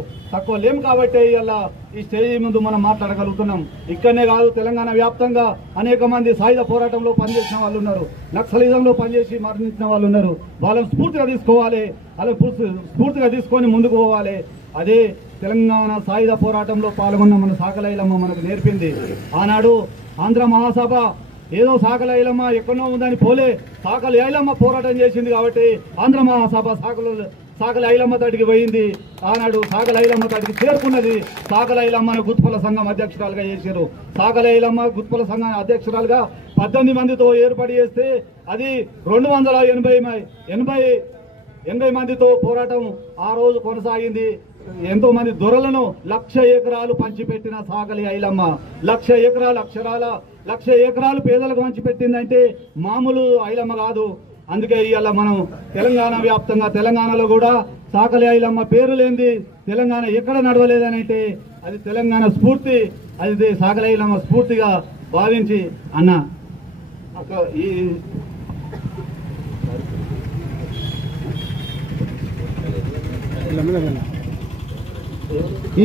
కాబట్టి ఇలా ఈ స్టేజ్ ముందు మనం మాట్లాడగలుగుతున్నాం. ఇక్కడనే కాదు, తెలంగాణ వ్యాప్తంగా అనేక మంది సాయుధ పోరాటంలో పనిచేసిన వాళ్ళు ఉన్నారు, నక్సలిజంలో పనిచేసి మరణించిన వాళ్ళు ఉన్నారు. వాళ్ళని స్ఫూర్తిగా తీసుకోవాలి, అలా స్ఫూర్తిగా తీసుకొని ముందుకు పోవాలి. అదే తెలంగాణ సాయుధ పోరాటంలో పాల్గొన్న మన సాకలి ఐలమ్మ మనకు నేర్పింది. ఆనాడు ఆంధ్ర మహాసభ ఏదో సాకలి ఐలమ్మ ఎక్కడో ఉందని పోలే, సాకలి ఐలమ్మ పోరాటం చేసింది కాబట్టి ఆంధ్ర మహాసభ సాకలి ఐలమ్మ తడికి పోయింది. ఆనాడు సాకలి ఐలమ్మ తడికి చేరుకున్నది. సాకలి ఐలమ్మను గుత్పల సంఘం అధ్యక్షురాలుగా చేశారు. సాకలి ఐలమ్మ గుత్పల సంఘం అధ్యక్షురాలుగా 18 మందితో ఏర్పాటు చేస్తే అది 280 మందితో పోరాటం ఆ రోజు కొనసాగింది. ఎంతో మంది దొరలను 1,00,000 ఎకరాలు పంచిపెట్టిన సాకలి ఐలమ్మ 1,00,000 ఎకరాలు అక్షరాల 1,00,000 ఎకరాలు పేదలకు పంచిపెట్టిందంటే మామూలు ఐలమ్మ కాదు. అందుకే ఇవాళ మనం తెలంగాణ వ్యాప్తంగా తెలంగాణలో కూడా సాకలి ఐలమ్మ పేరు లేనిది తెలంగాణ ఎక్కడ నడవలేదని అంటే అది తెలంగాణ స్ఫూర్తి, అది సాకలి ఐలమ్మ స్ఫూర్తిగా భావించి అన్న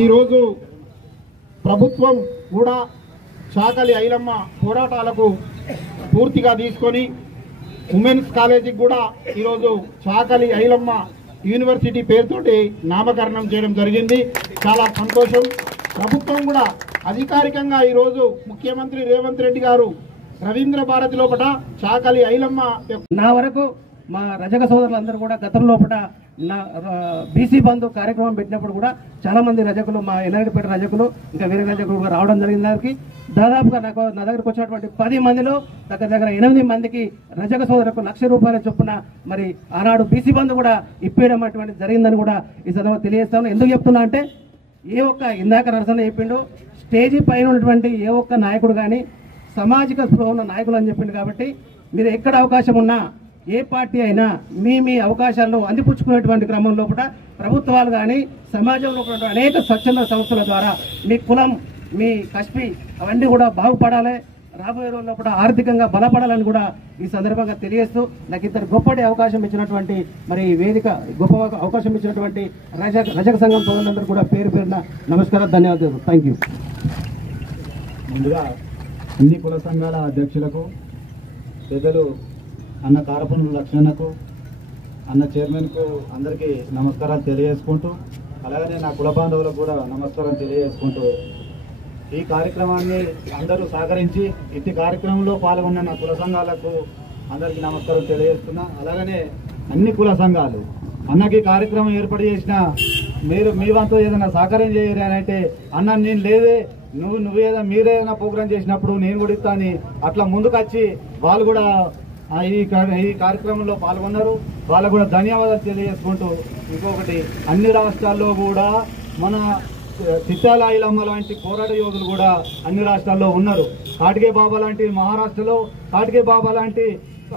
ఈరోజు ప్రభుత్వం కూడా సాకలి ఐలమ్మ పోరాటాలకు పూర్తిగా తీసుకొని ఉమెన్స్ కాలేజీకి కూడా ఈరోజు సాకలి ఐలమ్మ యూనివర్సిటీ పేరుతోటి నామకరణం చేయడం జరిగింది. చాలా సంతోషం. ప్రభుత్వం కూడా అధికారికంగా ఈరోజు ముఖ్యమంత్రి రేవంత్ రెడ్డి గారు రవీంద్ర భారతి లోపల సాకలి ఐలమ్మ నా వరకు మా రజక సోదరులందరూ కూడా గతంలో బీసీ బంధు కార్యక్రమం పెట్టినప్పుడు కూడా చాలా మంది రజకులు, మా ఎల్లారెడ్డిపేట రజకులు ఇంకా వేరే రజకులు కూడా రావడం జరిగింది. దానికి దాదాపుగా నా దగ్గరకు వచ్చినటువంటి 10 మందిలో దగ్గర 8 మందికి రజక సోదరులకు ₹1,00,000 చొప్పున మరి ఆనాడు బీసీ బంధు కూడా ఇప్పేయడం అటువంటి జరిగిందని కూడా ఈ సందర్భంగా తెలియజేస్తాను. ఎందుకు చెప్తున్నా అంటే ఇందాక నరసన్న చెప్పిండు, స్టేజీ పైన ఉన్నటువంటి ఏ ఒక్క నాయకుడు కానీ సామాజిక స్పృహ ఉన్న నాయకులు అని చెప్పిండు. కాబట్టి మీరు ఎక్కడ అవకాశం ఉన్నా ఏ పార్టీ అయినా మీ అవకాశాలను అందిపుచ్చుకునేటువంటి క్రమంలో కూడా ప్రభుత్వాలు కానీ సమాజంలో అనేక స్వచ్ఛంద సంస్థల ద్వారా మీ కులం, మీ కష్పి అవన్నీ కూడా బాగుపడాలి, రాబోయే రోజుల్లో కూడా ఆర్థికంగా బలపడాలని కూడా ఈ సందర్భంగా తెలియజేస్తూ నాకు ఇంత గొప్పటి అవకాశం ఇచ్చినటువంటి మరి వేదిక గొప్ప అవకాశం ఇచ్చినటువంటి రజక సంఘం సోదరులందరూ కూడా పేరు పేరున నమస్కారం, ధన్యవాదాలు. Thank you. ముందుగా అన్ని కుల సంఘాల అధ్యక్షులకు, పెద్దలు అన్న తారపనుల లక్ష్మణకు, అన్న చైర్మన్కు అందరికీ నమస్కారాలు తెలియజేసుకుంటూ, అలాగనే నా కుల బాంధవులకు కూడా నమస్కారం తెలియజేసుకుంటూ ఈ కార్యక్రమాన్ని అందరూ సహకరించి ఇట్టి కార్యక్రమంలో పాల్గొన్న నా కుల సంఘాలకు అందరికీ నమస్కారం తెలియజేస్తున్నా. అలాగనే అన్ని కుల సంఘాలు అన్నకి కార్యక్రమం ఏర్పాటు చేసిన మీరు మీ వంతు ఏదైనా సహకారం చేయరు అని అంటే అన్న నేను లేదే మీరేదైనా ప్రోగ్రాం చేసినప్పుడు నేను కూడా ఇస్తాను అట్లా ముందుకు వచ్చి వాళ్ళు కూడా ఈ కార్యక్రమంలో పాల్గొన్నారు. వాళ్ళకు కూడా ధన్యవాదాలు తెలియజేసుకుంటూ, ఇంకొకటి అన్ని రాష్ట్రాల్లో కూడా మన చిట్యాల ఐలమ్మ లాంటి పోరాట యోధులు కూడా అన్ని రాష్ట్రాల్లో ఉన్నారు. కాటికే బాబా లాంటి మహారాష్ట్రలో, కాటికే బాబా లాంటి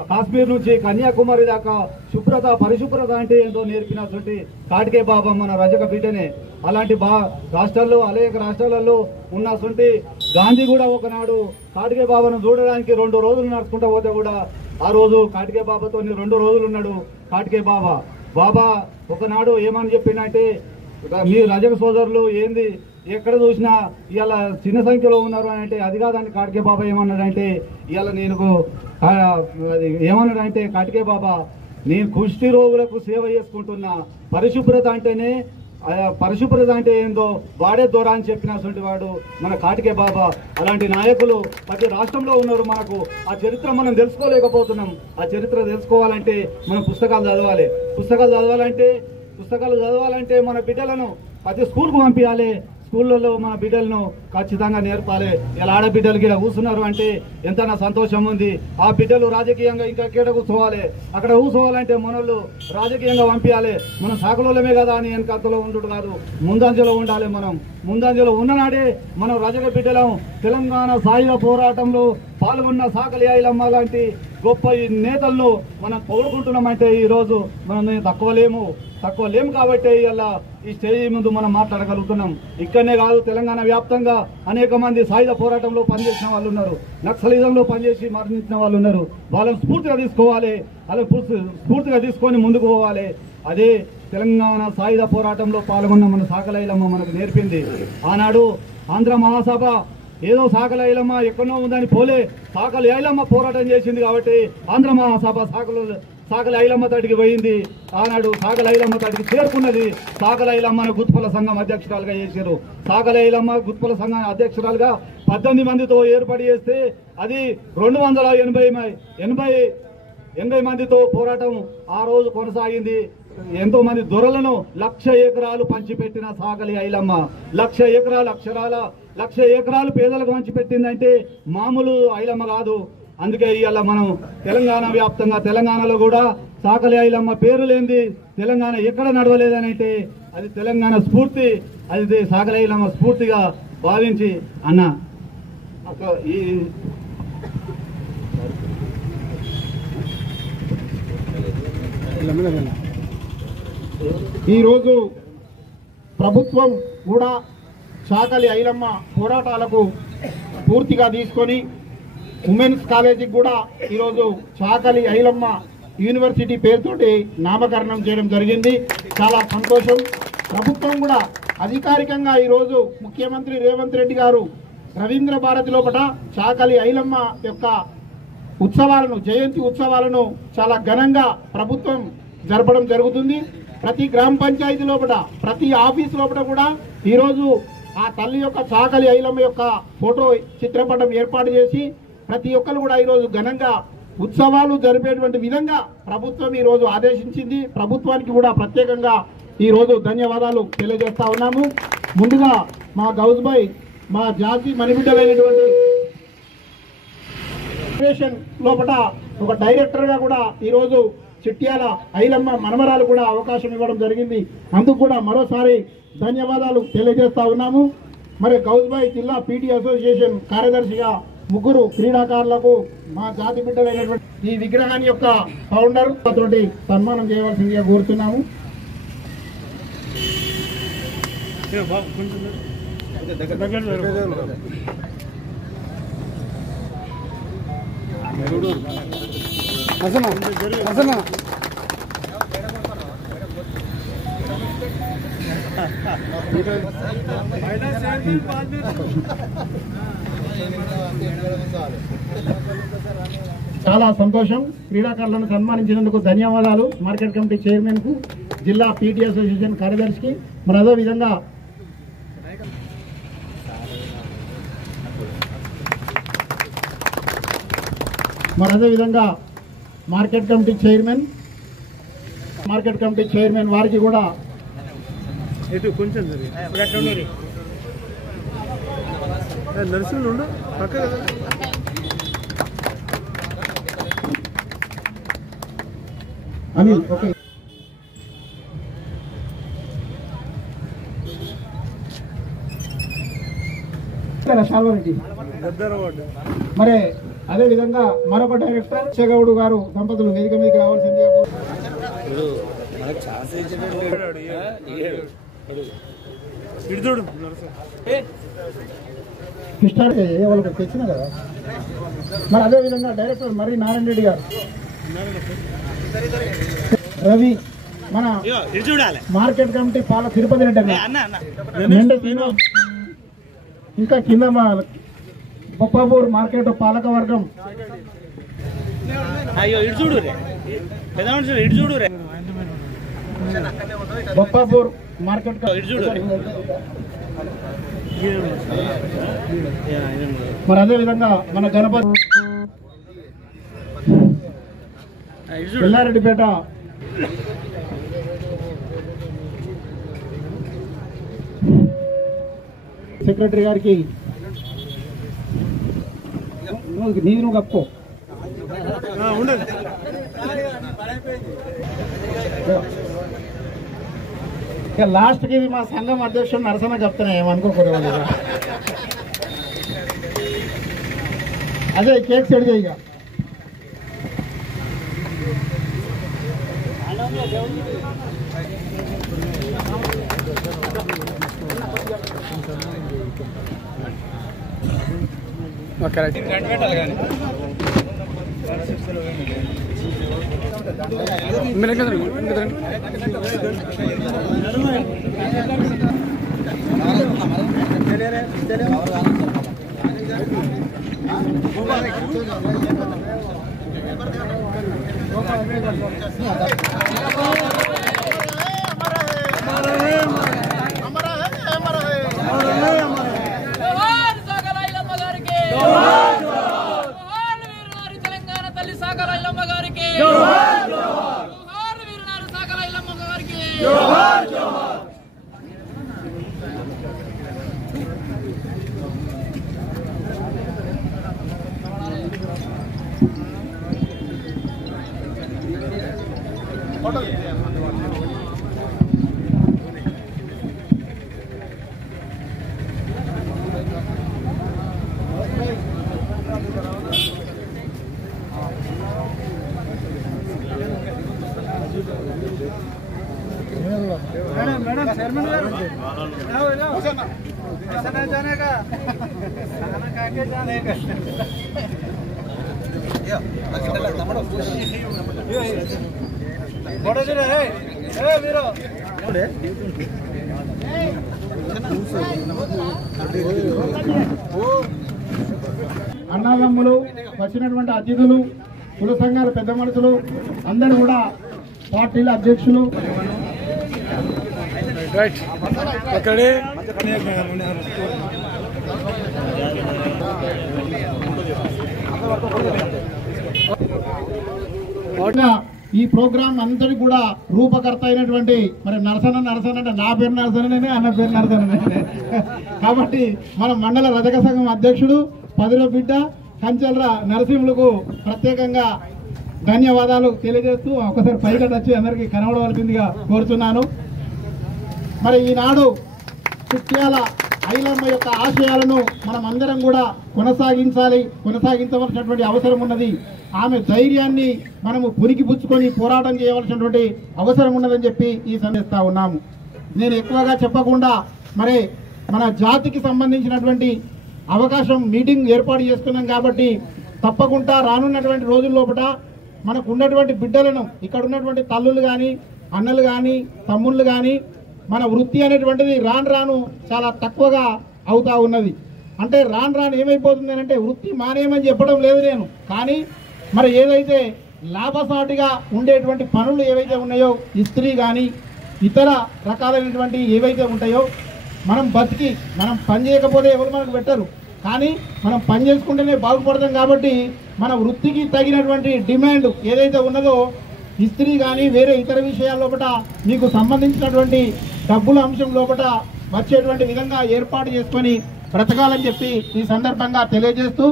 కాశ్మీర్ నుంచి కన్యాకుమారి దాకా పరిశుభ్రత అంటే ఏంటో నేర్పినటువంటి కాటికే బాబా మన రజక బిడ్డనే. అలాంటి రాష్ట్రాల్లో అనేక రాష్ట్రాలలో ఉన్నటువంటి గాంధీ కూడా ఒకనాడు కాటికే బాబాను చూడడానికి 2 రోజులు నడుచుకుంటూ పోతే కూడా ఆ రోజు కాటికే బాబాతో 2 రోజులు ఉన్నాడు కాటికే బాబా ఒకనాడు ఏమని చెప్పిండంటే, మీ రజక సోదరులు ఏంది ఎక్కడ చూసినా ఇవాళ చిన్న సంఖ్యలో ఉన్నారు అని అంటే అది కాదని కాటికే బాబా ఏమన్నాడంటే, ఇవాళ ఏమన్నాడంటే కాటికే బాబా నేను కుష్టి రోగులకు సేవ చేసుకుంటున్నా, పరిశుభ్రత అంటే ఏందో వాడే దూరా అని చెప్పినటువంటి వాడు మన కాటికే బాబా. అలాంటి నాయకులు ప్రతి రాష్ట్రంలో ఉన్నారు. మనకు ఆ చరిత్ర మనం తెలుసుకోలేకపోతున్నాం. ఆ చరిత్ర తెలుసుకోవాలంటే మనం పుస్తకాలు చదవాలంటే మన బిడ్డలను ప్రతి స్కూల్కు పంపించాలి. స్కూళ్ళలో మన బిడ్డలను ఖచ్చితంగా నేర్పాలి. ఇలా ఆడబిడ్డలు కూడా కూర్చున్నారు అంటే ఎంత నా సంతోషం ఉంది. ఆ బిడ్డలు రాజకీయంగా ఇంకా ఎక్కడ కూర్చోవాలి, అక్కడ కూర్చోవాలంటే మనోళ్ళు రాజకీయంగా పంపించాలి. మనం సాకులోలమే కదా అని వెనకంతలో ఉండు కాదు, ముందంజలో ఉండాలి. మనం ముందంజలో ఉన్ననాడే మనం రజక బిడ్డలం. తెలంగాణ సాయుధ పోరాటంలో పాల్గొన్న సాకలి ఐలమ్మ లాంటి గొప్ప నేతలను మనం కోరుకుంటున్నామంటే ఈరోజు మనం తక్కువ లేము కాబట్టి ఇలా ఈ స్టేజ్ ముందు మనం మాట్లాడగలుగుతున్నాం. ఇక్కడనే కాదు, తెలంగాణ వ్యాప్తంగా అనేక మంది సాయుధ పోరాటంలో పనిచేసిన వాళ్ళు ఉన్నారు, నక్సలిజంలో పనిచేసి మరణించిన వాళ్ళు ఉన్నారు. వాళ్ళని స్ఫూర్తిగా తీసుకోవాలి, అలా స్ఫూర్తిగా తీసుకొని ముందుకు పోవాలి. అదే తెలంగాణ సాయుధ పోరాటంలో పాల్గొన్న మన సాకలి ఐలమ్మ మనకు నేర్పింది. ఆనాడు ఆంధ్ర మహాసభ ఏదో సాకలి ఐలమ్మ ఎక్కడో ఉందని పోలే, సాకలి ఐలమ్మ పోరాటం చేసింది కాబట్టి ఆంధ్ర మహాసభ సాకలి ఐలమ్మ తడికి పోయింది. ఆనాడు సాకలి ఐలమ్మ తడికి చేరుకున్నది. సాకలి ఐలమ్మను గుత్పల సంఘం అధ్యక్షురాలుగా చేశారు. సాకలి ఐలమ్మ గుత్పల సంఘం అధ్యక్షురాలుగా 18 మందితో ఏర్పాటు చేస్తే అది 280 మందితో పోరాటం ఆ రోజు కొనసాగింది. ఎంతో మంది దొరలను 1,00,000 ఎకరాలు పంచిపెట్టిన సాకలి ఐలమ్మ 1,00,000 ఎకరాలు అక్షరాల 1,00,000 ఎకరాలు పేదలకు పంచిపెట్టిందంటే మామూలు ఐలమ్మ కాదు. అందుకే ఇవాళ మనం తెలంగాణ వ్యాప్తంగా తెలంగాణలో కూడా సాకలి ఐలమ్మ పేరు లేనిది తెలంగాణ ఎక్కడ నడవలేదని అంటే అది తెలంగాణ స్ఫూర్తి, అది సాకలి ఐలమ్మ స్ఫూర్తిగా భావించి అన్న ఈరోజు ప్రభుత్వం కూడా సాకలి ఐలమ్మ పోరాటాలకు పూర్తిగా తీసుకొని ఉమెన్స్ కాలేజీకి కూడా ఈరోజు సాకలి ఐలమ్మ యూనివర్సిటీ పేరుతోటి నామకరణం చేయడం జరిగింది. చాలా సంతోషం. ప్రభుత్వం కూడా అధికారికంగా ఈరోజు ముఖ్యమంత్రి రేవంత్ రెడ్డి గారు రవీంద్ర భారతి లోపల సాకలి ఐలమ్మ యొక్క ఉత్సవాలను, జయంతి ఉత్సవాలను చాలా ఘనంగా ప్రభుత్వం జరపడం జరుగుతుంది. ప్రతి గ్రామ పంచాయతీ లోపల, ప్రతి ఆఫీస్ లోపల కూడా ఈరోజు ఆ తల్లి యొక్క సాకలి ఐలమ్మ యొక్క ఫోటో చిత్రపటం ఏర్పాటు చేసి ప్రతి ఒక్కరు కూడా ఈరోజు ఘనంగా ఉత్సవాలు జరిపేటువంటి విధంగా ప్రభుత్వం ఈరోజు ఆదేశించింది. ప్రభుత్వానికి కూడా ప్రత్యేకంగా ఈరోజు ధన్యవాదాలు తెలియజేస్తా ఉన్నాము. ముందుగా మా గౌజ్భాయ్, మా జాతి మణిబిడ్డలైనటువంటి లోపల ఒక డైరెక్టర్గా కూడా ఈరోజు చిట్యాల ఐలమ్మ మనమరాలు కూడా అవకాశం ఇవ్వడం జరిగింది. అందుకు కూడా మరోసారి ధన్యవాదాలు తెలియజేస్తా ఉన్నాము. మరి గౌజ్భాయ్ జిల్లా పీటీ అసోసియేషన్ కార్యదర్శిగా 3 క్రీడాకారులకు మా జాతి బిడ్డలైనటువంటి ఈ విగ్రహాన్ని యొక్క ఫౌండర్ తోటి సన్మానం చేయవలసిందిగా కోరుతున్నాము. చాలా సంతోషం. క్రీడాకారులను సన్మానించినందుకు ధన్యవాదాలు మార్కెట్ కమిటీ చైర్మన్ కు, జిల్లా పీటీ అసోసియేషన్ కార్యదర్శికి. మరి అదేవిధంగా మార్కెట్ కమిటీ చైర్మన్ వారికి కూడా కొంచెం నర్సులు పక్క అనిల్ ఓకే. మరి అదే విధంగా మరొక డైరెక్టర్ చెగౌడు గారు దంపతులు వేదిక మీదకి రావాల్సిందిగా వాళ్ళకి తెచ్చిన కదా. మరి అదే విధంగా డైరెక్టర్ మరి నారాయణ రెడ్డి గారు, రవి, మన మార్కెట్ కమిటీ తిరుపతి రెడ్డి ఇంకా కింద మా బొప్పాపూర్ మార్కెట్ పాలక వర్గం బొప్పాపూర్ మార్కెట్ మరి అదే విధంగా మన గణపతి ఎల్లారెడ్డిపేట సెక్రటరీ గారికి నీరు కప్పుకో ఇక లాస్ట్కి ఇది మా సంఘం అధ్యక్షుడు నరసన్న చెప్తున్నా ఏమనుకోకూడదు. అదే కేక్ సెట్ చేయి. అన్నదమ్ములు, వచ్చినటువంటి అతిథులు, కుల సంఘాల పెద్ద మనుషులు అందరూ కూడా పార్టీల అధ్యక్షులు ఈ ప్రోగ్రాం అంతటి కూడా రూపకర్త అయినటువంటి మరి నరసన్న అంటే నా పేరు నరసన్ననే, అన్న పేరు నరసన్ననే. కాబట్టి మన మండల రజక సంఘం అధ్యక్షుడు పదిలో బిడ్డ కంచెల నరసింహులకు ప్రత్యేకంగా ధన్యవాదాలు తెలియజేస్తూ ఒకసారి పైకి వచ్చి అందరికీ కనబడవలసిందిగా కోరుతున్నాను. మరి ఈనాడు చిట్యాల ఐలమ్మ యొక్క ఆశయాలను మనం అందరం కూడా కొనసాగించవలసినటువంటి అవసరం ఉన్నది. ఆమె ధైర్యాన్ని మనము పురికిపుచ్చుకొని పోరాటం చేయవలసినటువంటి అవసరం ఉన్నదని చెప్పి ఈ సందేస్తా ఉన్నాము. నేను ఎక్కువగా చెప్పకుండా మరి మన జాతికి సంబంధించినటువంటి అవకాశం మీటింగ్ ఏర్పాటు చేసుకున్నాం కాబట్టి తప్పకుండా రానున్నటువంటి రోజుల్లోపట మనకు ఉన్నటువంటి బిడ్డలను, ఇక్కడ ఉన్నటువంటి తల్లులు కానీ, అన్నలు కానీ, తమ్ముళ్ళు కానీ, మన వృత్తి అనేటువంటిది రాను చాలా తక్కువగా అవుతా ఉన్నది. అంటే రాను ఏమైపోతుంది అంటే వృత్తి మానేయమని చెప్పడం లేదు నేను, కానీ మరి ఏదైతే లాభసాటిగా ఉండేటువంటి పనులు ఏవైతే ఉన్నాయో, ఇస్త్రీ కానీ ఇతర రకాలైనటువంటి ఏవైతే ఉంటాయో, మనం బతికి మనం పని చేయకపోతే ఎవరు మనకు పెట్టరు, కానీ మనం పని చేసుకుంటేనే బాగుపడతాం. కాబట్టి మన వృత్తికి తగినటువంటి డిమాండ్ ఏదైతే ఉన్నదో ఇస్త్రీ కానీ వేరే ఇతర విషయాల లోపల మీకు సంబంధించినటువంటి డబ్బుల అంశం లోపల వచ్చేటువంటి విధంగా ఏర్పాటు చేసుకొని బ్రతకాలని చెప్పి ఈ సందర్భంగా తెలియజేస్తూ,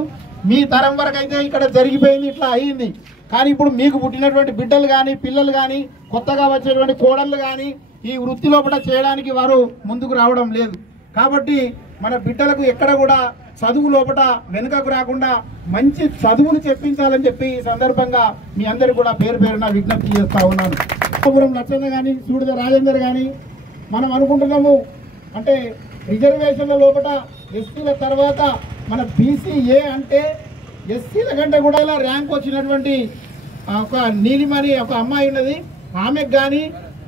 మీ తరం వరకు అయితే ఇక్కడ జరిగిపోయింది, ఇట్లా అయ్యింది. కానీ ఇప్పుడు మీకు పుట్టినటువంటి బిడ్డలు కానీ, పిల్లలు కానీ, కొత్తగా వచ్చేటువంటి కోడళ్ళు కానీ ఈ వృత్తి లోపల చేయడానికి వారు ముందుకు రావడం లేదు. కాబట్టి మన బిడ్డలకు ఎక్కడ కూడా చదువు లోపల వెనుకకు రాకుండా మంచి చదువులు చెప్పించాలని చెప్పి ఈ సందర్భంగా మీ అందరికీ కూడా పేరు పేరున విజ్ఞప్తి చేస్తా ఉన్నాను. లచ్చన్న కానీ, సూడిద రాజేందర్ కానీ మనం అనుకుంటున్నాము అంటే రిజర్వేషన్ల లోపల ఎస్సీల తర్వాత మన బీసీఏ అంటే ఎస్సీల కంటే కూడా ఇలా ర్యాంక్ వచ్చినటువంటి ఒక నీలిమని ఒక అమ్మాయి ఉన్నది. ఆమెకు కానీ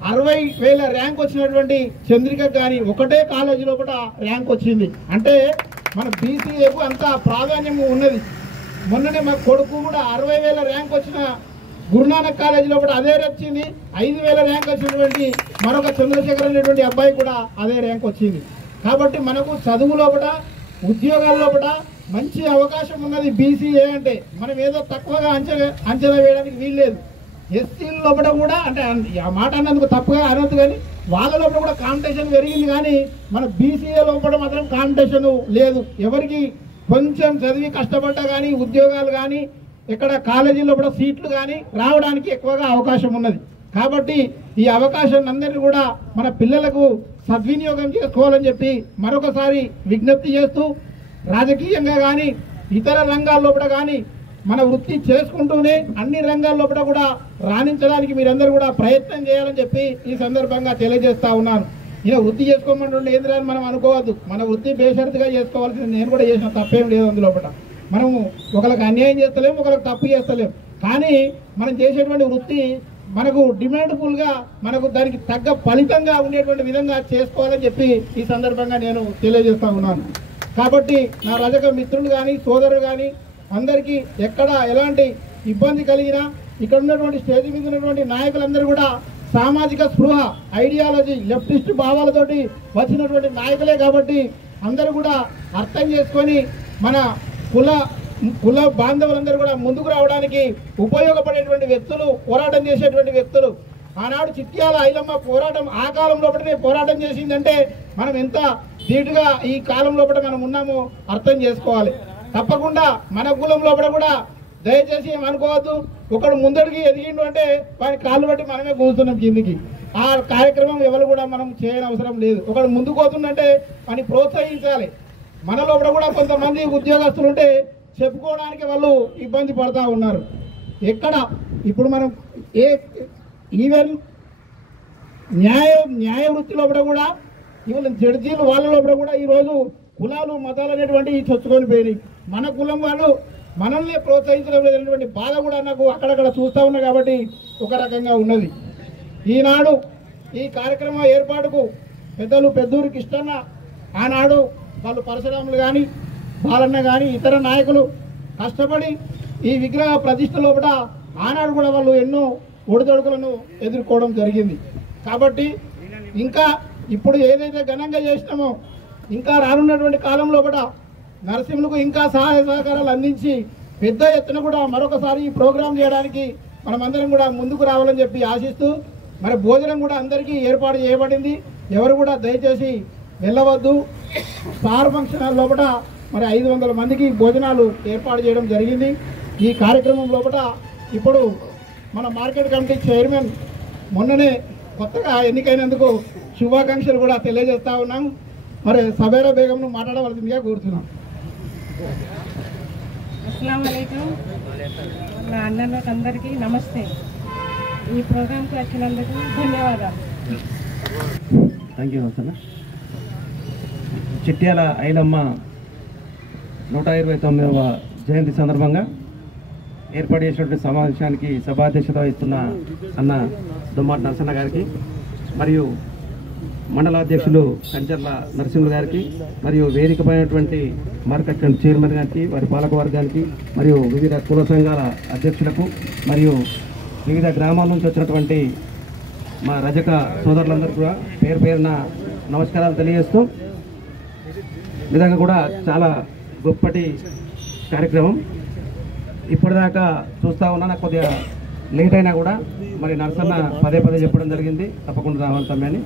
60,000 ర్యాంక్ వచ్చినటువంటి చంద్రికకు కానీ ఒకటే కాలేజీ లోపల ర్యాంక్ వచ్చింది. అంటే మన బీసీఏకు అంత ప్రాధాన్యం ఉన్నది. మొన్ననే మా కొడుకు కూడా 60,000 ర్యాంక్ వచ్చిన గురునానక్ కాలేజీ లోపల అదే వచ్చింది. 5,000 ర్యాంక్ వచ్చినటువంటి మరొక చంద్రశేఖర్ అనేటువంటి అబ్బాయి కూడా అదే ర్యాంక్ వచ్చింది. కాబట్టి మనకు చదువు లోపల, ఉద్యోగాల లోపల మంచి అవకాశం ఉన్నది. బీసీఏ అంటే మనం ఏదో తక్కువగా అంచనా వేయడానికి వీల్లేదు. ఎస్సీల లోపల కూడా అంటే ఆ మాట అన్నందుకు తప్పుగా అనొద్దు, కానీ వాళ్ళ లోపల కూడా కాంపిటీషన్ పెరిగింది, కానీ మన బీసీఏ లోపల మాత్రం కాంపిటీషన్ లేదు. ఎవరికి కొంచెం చదివి కష్టపడ్డా కానీ ఉద్యోగాలు కానీ ఇక్కడ కాలేజీలో కూడా సీట్లు కానీ రావడానికి ఎక్కువగా అవకాశం ఉన్నది. కాబట్టి ఈ అవకాశాన్ని అందరినీ కూడా మన పిల్లలకు సద్వినియోగం చేసుకోవాలని చెప్పి మరొకసారి విజ్ఞప్తి చేస్తూ, రాజకీయంగా కానీ ఇతర రంగాల్లో కూడా కానీ మన వృత్తి చేసుకుంటూనే అన్ని రంగాల్లో కూడా రాణించడానికి మీరందరూ కూడా ప్రయత్నం చేయాలని చెప్పి ఈ సందర్భంగా తెలియజేస్తా ఉన్నాను. ఈయన వృత్తి చేసుకోమంటుండే ఏంద్రా అని మనం అనుకోవద్దు. మన వృత్తి బేషరతుగా చేసుకోవాల్సింది. నేను కూడా చేసిన తప్పేం లేదు అందులోపట. మనము ఒకరికి అన్యాయం చేస్తలేము, ఒకరికి తప్పు చేస్తలేము. కానీ మనం చేసేటువంటి వృత్తి మనకు డిమాండ్ఫుల్గా మనకు దానికి తగ్గ ఫలితంగా ఉండేటువంటి విధంగా చేసుకోవాలని చెప్పి ఈ సందర్భంగా నేను తెలియజేస్తా ఉన్నాను. కాబట్టి నా రజక మిత్రులు కానీ సోదరులు కానీ అందరికీ ఎక్కడ ఎలాంటి ఇబ్బంది కలిగినా ఇక్కడ ఉన్నటువంటి స్టేజ్ మీద ఉన్నటువంటి నాయకులందరూ కూడా సామాజిక స్పృహ, ఐడియాలజీ, లెఫ్టిస్ట్ భావాలతోటి వచ్చినటువంటి నాయకులే. కాబట్టి అందరూ కూడా అర్థం చేసుకొని మన కుల బాంధవులందరూ కూడా ముందుకు రావడానికి ఉపయోగపడేటువంటి వ్యక్తులు, పోరాటం చేసేటువంటి వ్యక్తులు. ఆనాడు చిట్యాల ఐలమ్మ పోరాటం ఆ కాలంలో పోరాటం చేసిందంటే మనం ఎంత ధీటుగా ఈ కాలంలో మనం ఉన్నామో అర్థం చేసుకోవాలి. తప్పకుండా మన కులం లోపల కూడా దయచేసి ఏమనుకోవద్దు, ఒకడు ముందడికి ఎదిగిండు అంటే వాడి కాళ్ళు బట్టి మనమే కూర్చున్నాం కిందికి. ఆ కార్యక్రమం ఎవరు కూడా మనం చేయని అవసరం లేదు. ఒకడు ముందుకు పోతుందంటే వాడిని ప్రోత్సహించాలి. మన లోపల కూడా కొంతమంది ఉద్యోగస్తులు ఉంటే చెప్పుకోవడానికి వాళ్ళు ఇబ్బంది పడతా ఉన్నారు. ఎక్కడ ఇప్పుడు మనం ఈవెన్ న్యాయ వృత్తి లోపల కూడా ఈవెన్ జడ్జీలు వాళ్ళ లోపల కూడా ఈరోజు కులాలు మతాలు అనేటువంటివి చొచ్చుకొని పోయినాయి. మన కులం వాళ్ళు మనల్ని ప్రోత్సహించడం లేదనేటువంటి బాధ కూడా నాకు అక్కడక్కడ చూస్తూ ఉన్నా. కాబట్టి ఒక రకంగా ఉన్నది. ఈనాడు ఈ కార్యక్రమం ఏర్పాటుకు పెద్దలు పెద్దూరి కృష్ణన్న, ఆనాడు వాళ్ళు పరశురాములు కానీ బాలన్న కానీ ఇతర నాయకులు కష్టపడి ఈ విగ్రహ ప్రతిష్ట లోపల ఆనాడు కూడా వాళ్ళు ఎన్నో ఒడిదొడుకులను ఎదుర్కోవడం జరిగింది. కాబట్టి ఇంకా ఇప్పుడు ఏదైతే ఘనంగా చేసినామో ఇంకా రానున్నటువంటి కాలం లోపల నరసింహులకు ఇంకా సహాయ సహకారాలు అందించి పెద్ద ఎత్తున కూడా మరొకసారి ఈ ప్రోగ్రాం చేయడానికి మనమందరం కూడా ముందుకు రావాలని చెప్పి ఆశిస్తూ, మరి భోజనం కూడా అందరికీ ఏర్పాటు చేయబడింది. ఎవరు కూడా దయచేసి వెళ్ళవద్దు. స్టార్ ఫంక్షన్ హాల్ లోపల మరి 500 మందికి భోజనాలు ఏర్పాటు చేయడం జరిగింది. ఈ కార్యక్రమం లోపల ఇప్పుడు మన మార్కెట్ కమిటీ చైర్మన్ మొన్ననే కొత్తగా ఎన్నికైనందుకు శుభాకాంక్షలు కూడా తెలియజేస్తా ఉన్నాం. మరి సబేరా బేగంను మాట్లాడవలసిందిగా కోరుతున్నాం. అస్సలాము అలైకుం. నా అన్నలకు అందరికీ నమస్తే. ఈ ప్రోగ్రాంకి వచ్చినందుకు ధన్యవాదాలు. థ్యాంక్ యూ అసలు. చిట్యాల ఐలమ్మ 129వ జయంతి సందర్భంగా ఏర్పాటు చేసినటువంటి సమావేశానికి సభాధ్యక్షత వహిస్తున్న అన్న దుమ్మాటి నరసన్న గారికి, మరియు మండలాధ్యక్షులు కంచర్ల నరసింహులు గారికి, మరియు వేదికపైనటువంటి మార్కెట్ కమిటీ చైర్మన్ గారికి, వారి పాలక వర్గానికి, మరియు వివిధ కుల సంఘాల అధ్యక్షులకు, మరియు వివిధ గ్రామాల నుంచి వచ్చినటువంటి మా రజక సోదరులందరూ కూడా పేరు పేరున నమస్కారాలు తెలియజేస్తూ, విధంగా కూడా చాలా గొప్పటి కార్యక్రమం. ఇప్పటిదాకా చూస్తూ ఉన్నా, నాకు కొద్దిగా లేట్ అయినా కూడా మరి నరసన్న పదే పదే చెప్పడం జరిగింది తప్పకుండా రావాలి తమ్మి అని.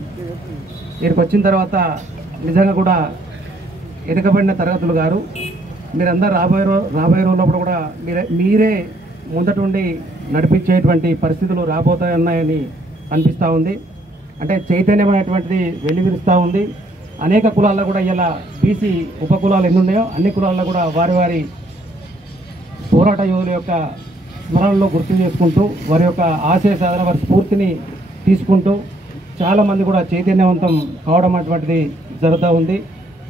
ఇక్కడికి వచ్చిన తర్వాత నిజంగా కూడా వెనుకబడిన తరగతులు గారు మీరందరూ రాబోయే రోజుల్లో కూడా మీరే ముందటుండి నడిపించేటువంటి పరిస్థితులు రాబోతాయన్నాయని అనిపిస్తూ ఉంది. అంటే చైతన్యమైనటువంటిది వెలువరిస్తూ ఉంది. అనేక కులాల్లో కూడా ఇలా బీసీ ఉపకులాలు ఎన్ని ఉన్నాయో అన్ని కులాల్లో కూడా వారి వారి పోరాట యోధుల యొక్క స్మరణలో గుర్తు చేసుకుంటూ వారి యొక్క ఆశయ సాధన, వారి స్ఫూర్తిని తీసుకుంటూ చాలామంది కూడా చైతన్యవంతం కావడం అటువంటిది జరుగుతూ ఉంది.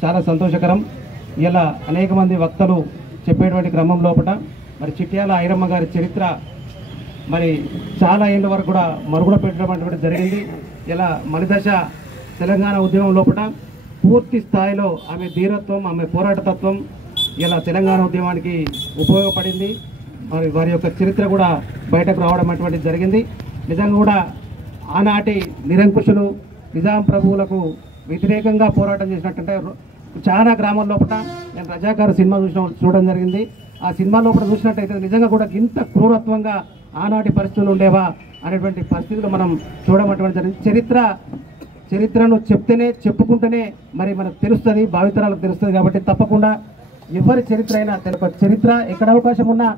చాలా సంతోషకరం. ఇలా అనేక మంది వక్తలు చెప్పేటువంటి క్రమం లోపల మరి చిట్యాల ఐలమ్మ గారి చరిత్ర మరి చాలా ఏళ్ళ వరకు కూడా మరుగున పెట్టడం జరిగింది. ఇలా మలిదశ తెలంగాణ ఉద్యమం లోపల పూర్తి స్థాయిలో ఆమె ధీరత్వం, ఆమె పోరాటతత్వం ఇలా తెలంగాణ ఉద్యమానికి ఉపయోగపడింది. మరి వారి యొక్క చరిత్ర కూడా బయటకు రావడం అటువంటిది జరిగింది. నిజంగా కూడా ఆనాటి నిరంకుశులు నిజాం ప్రభువులకు వ్యతిరేకంగా పోరాటం చేసినట్టుంటే చాలా గ్రామాల లోపల నేను రజాకారు సినిమా చూడడం జరిగింది. ఆ సినిమా లోపల చూసినట్టయితే నిజంగా కూడా ఇంత క్రూరత్వంగా ఆనాటి పరిస్థితులు ఉండేవా అనేటువంటి పరిస్థితులు మనం చూడడం జరిగింది. చరిత్రను చెప్తేనే చెప్పుకుంటేనే మరి మనకు తెలుస్తుంది, భావితరాలకు తెలుస్తుంది. కాబట్టి తప్పకుండా ఎవరి చరిత్ర అయినా చరిత్ర ఎక్కడ అవకాశం ఉన్నా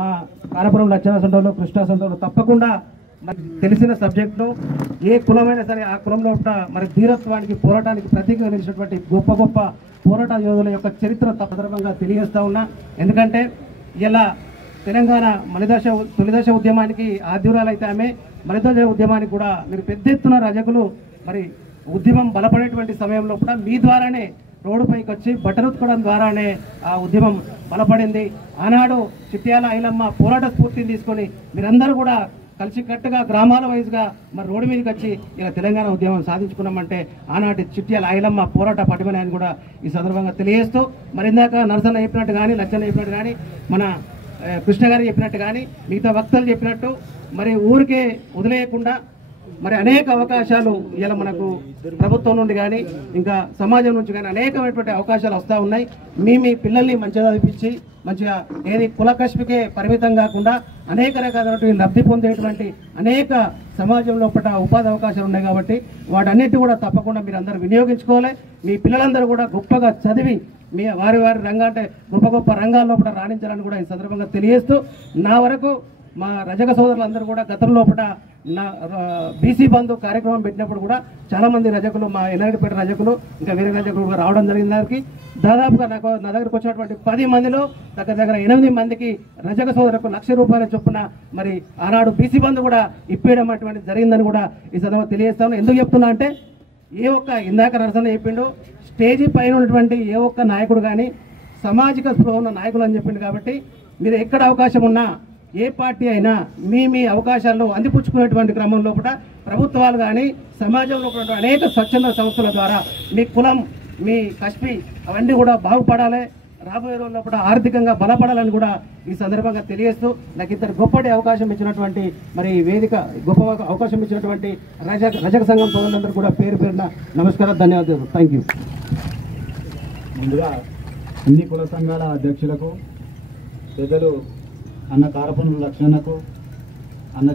మా కారపురం లచ్చనసంటోళ్ళు కృష్ణాసంటోళ్ళు తప్పకుండా మనకు తెలిసిన సబ్జెక్టును ఏ కులమైనా సరే ఆ కులంలో మరి ధీరత్వానికి పోరాటానికి ప్రతీకగా నిలిచినటువంటి గొప్ప గొప్ప పోరాట యోధుల యొక్క చరిత్ర సందర్భంగా తెలియజేస్తా ఉన్నా. ఎందుకంటే ఇలా తెలంగాణ తొలిదశ ఉద్యమానికి ఆద్యురాలు అయితే ఆమె, మలిదశ ఉద్యమానికి కూడా మీరు పెద్ద ఎత్తున రజకులు మరి ఉద్యమం బలపడేటువంటి సమయంలో కూడా మీ ద్వారానే రోడ్డుపైకి వచ్చి బట్టరుత్తుకోవడం ద్వారానే ఆ ఉద్యమం బలపడింది. ఆనాడు చిట్యాల ఐలమ్మ పోరాట స్ఫూర్తిని తీసుకొని మీరందరూ కూడా కలిసికట్టుగా గ్రామాల వైజ్గా మరి రోడ్డు మీదకి వచ్చి ఇలా తెలంగాణ ఉద్యమం సాధించుకున్నామంటే ఆనాటి చిట్యాల ఐలమ్మ పోరాట పటిమని అని కూడా ఈ సందర్భంగా తెలియజేస్తూ, మరి ఇందాక నరసన్న చెప్పినట్టు కానీ లచ్చన్న చెప్పినట్టు కానీ మన కృష్ణ గారు చెప్పినట్టు కానీ మిగతా వక్తలు చెప్పినట్టు మరి ఊరికే వదిలేయకుండా మరి అనేక అవకాశాలు ఇలా మనకు ప్రభుత్వం నుండి కానీ ఇంకా సమాజం నుంచి కానీ అనేకమైనటువంటి అవకాశాలు వస్తూ ఉన్నాయి. మీ పిల్లల్ని మంచిగా చదివించి మంచిగా ఏది కులకష్మికే పరిమితం కాకుండా అనేక రకాలైనటువంటి లబ్ధి పొందేటువంటి అనేక సమాజంలో ఉపాధి అవకాశాలు ఉన్నాయి. కాబట్టి వాటన్నిటి కూడా తప్పకుండా మీరు అందరూ వినియోగించుకోవాలి. మీ పిల్లలందరూ కూడా గొప్పగా చదివి మీ వారి అంటే గొప్ప గొప్ప రంగాల్లో కూడా రాణించాలని కూడా ఈ సందర్భంగా తెలియజేస్తూ, నా వరకు మా రజక సోదరులందరూ కూడా గతంలో నా బీసీ బంధు కార్యక్రమం పెట్టినప్పుడు కూడా చాలామంది రజకులు మా ఎల్లారెడ్డిపేట రజకులు ఇంకా వేరే రజకులు కూడా రావడం జరిగింది. దానికి దాదాపుగా నా దగ్గరకు వచ్చినటువంటి 10 మందిలో దగ్గర 8 మందికి రజక సోదరులకు ₹1,00,000 చొప్పున మరి ఆనాడు బీసీ బంధు కూడా ఇప్పేయడం అటువంటి జరిగిందని కూడా ఈ సందర్భంగా తెలియజేస్తాను. ఎందుకు చెప్తున్నా అంటే ఏ ఒక్క ఇందాక నరసన్న చెప్పిండు, స్టేజీ పైన ఉన్నటువంటి ఏ ఒక్క నాయకుడు కానీ సామాజిక స్పృహ ఉన్న నాయకులు అని చెప్పిండు. కాబట్టి మీరు ఎక్కడ అవకాశం ఉన్నా ఏ పార్టీ అయినా మీ అవకాశాల్లో అందిపుచ్చుకునేటువంటి క్రమంలో కూడా ప్రభుత్వాలు కానీ సమాజంలో అనేక స్వచ్ఛంద సంస్థల ద్వారా మీ కులం మీ కష్పి అవన్నీ కూడా బాగుపడాలి, రాబోయే రోజుల్లో కూడా ఆర్థికంగా బలపడాలని కూడా ఈ సందర్భంగా తెలియజేస్తూ, నాకు ఇంత గొప్పటి అవకాశం ఇచ్చినటువంటి మరి వేదిక గొప్ప అవకాశం ఇచ్చినటువంటి రజక సంఘం సోదరులందరూ కూడా పేరు పేరున నమస్కారం, ధన్యవాదాలు. Thank you. ముందుగా అన్ని కుల సంఘాల అధ్యక్షులకు, పెద్దలు అన్న కారపురం లక్ష్మణకు, అన్న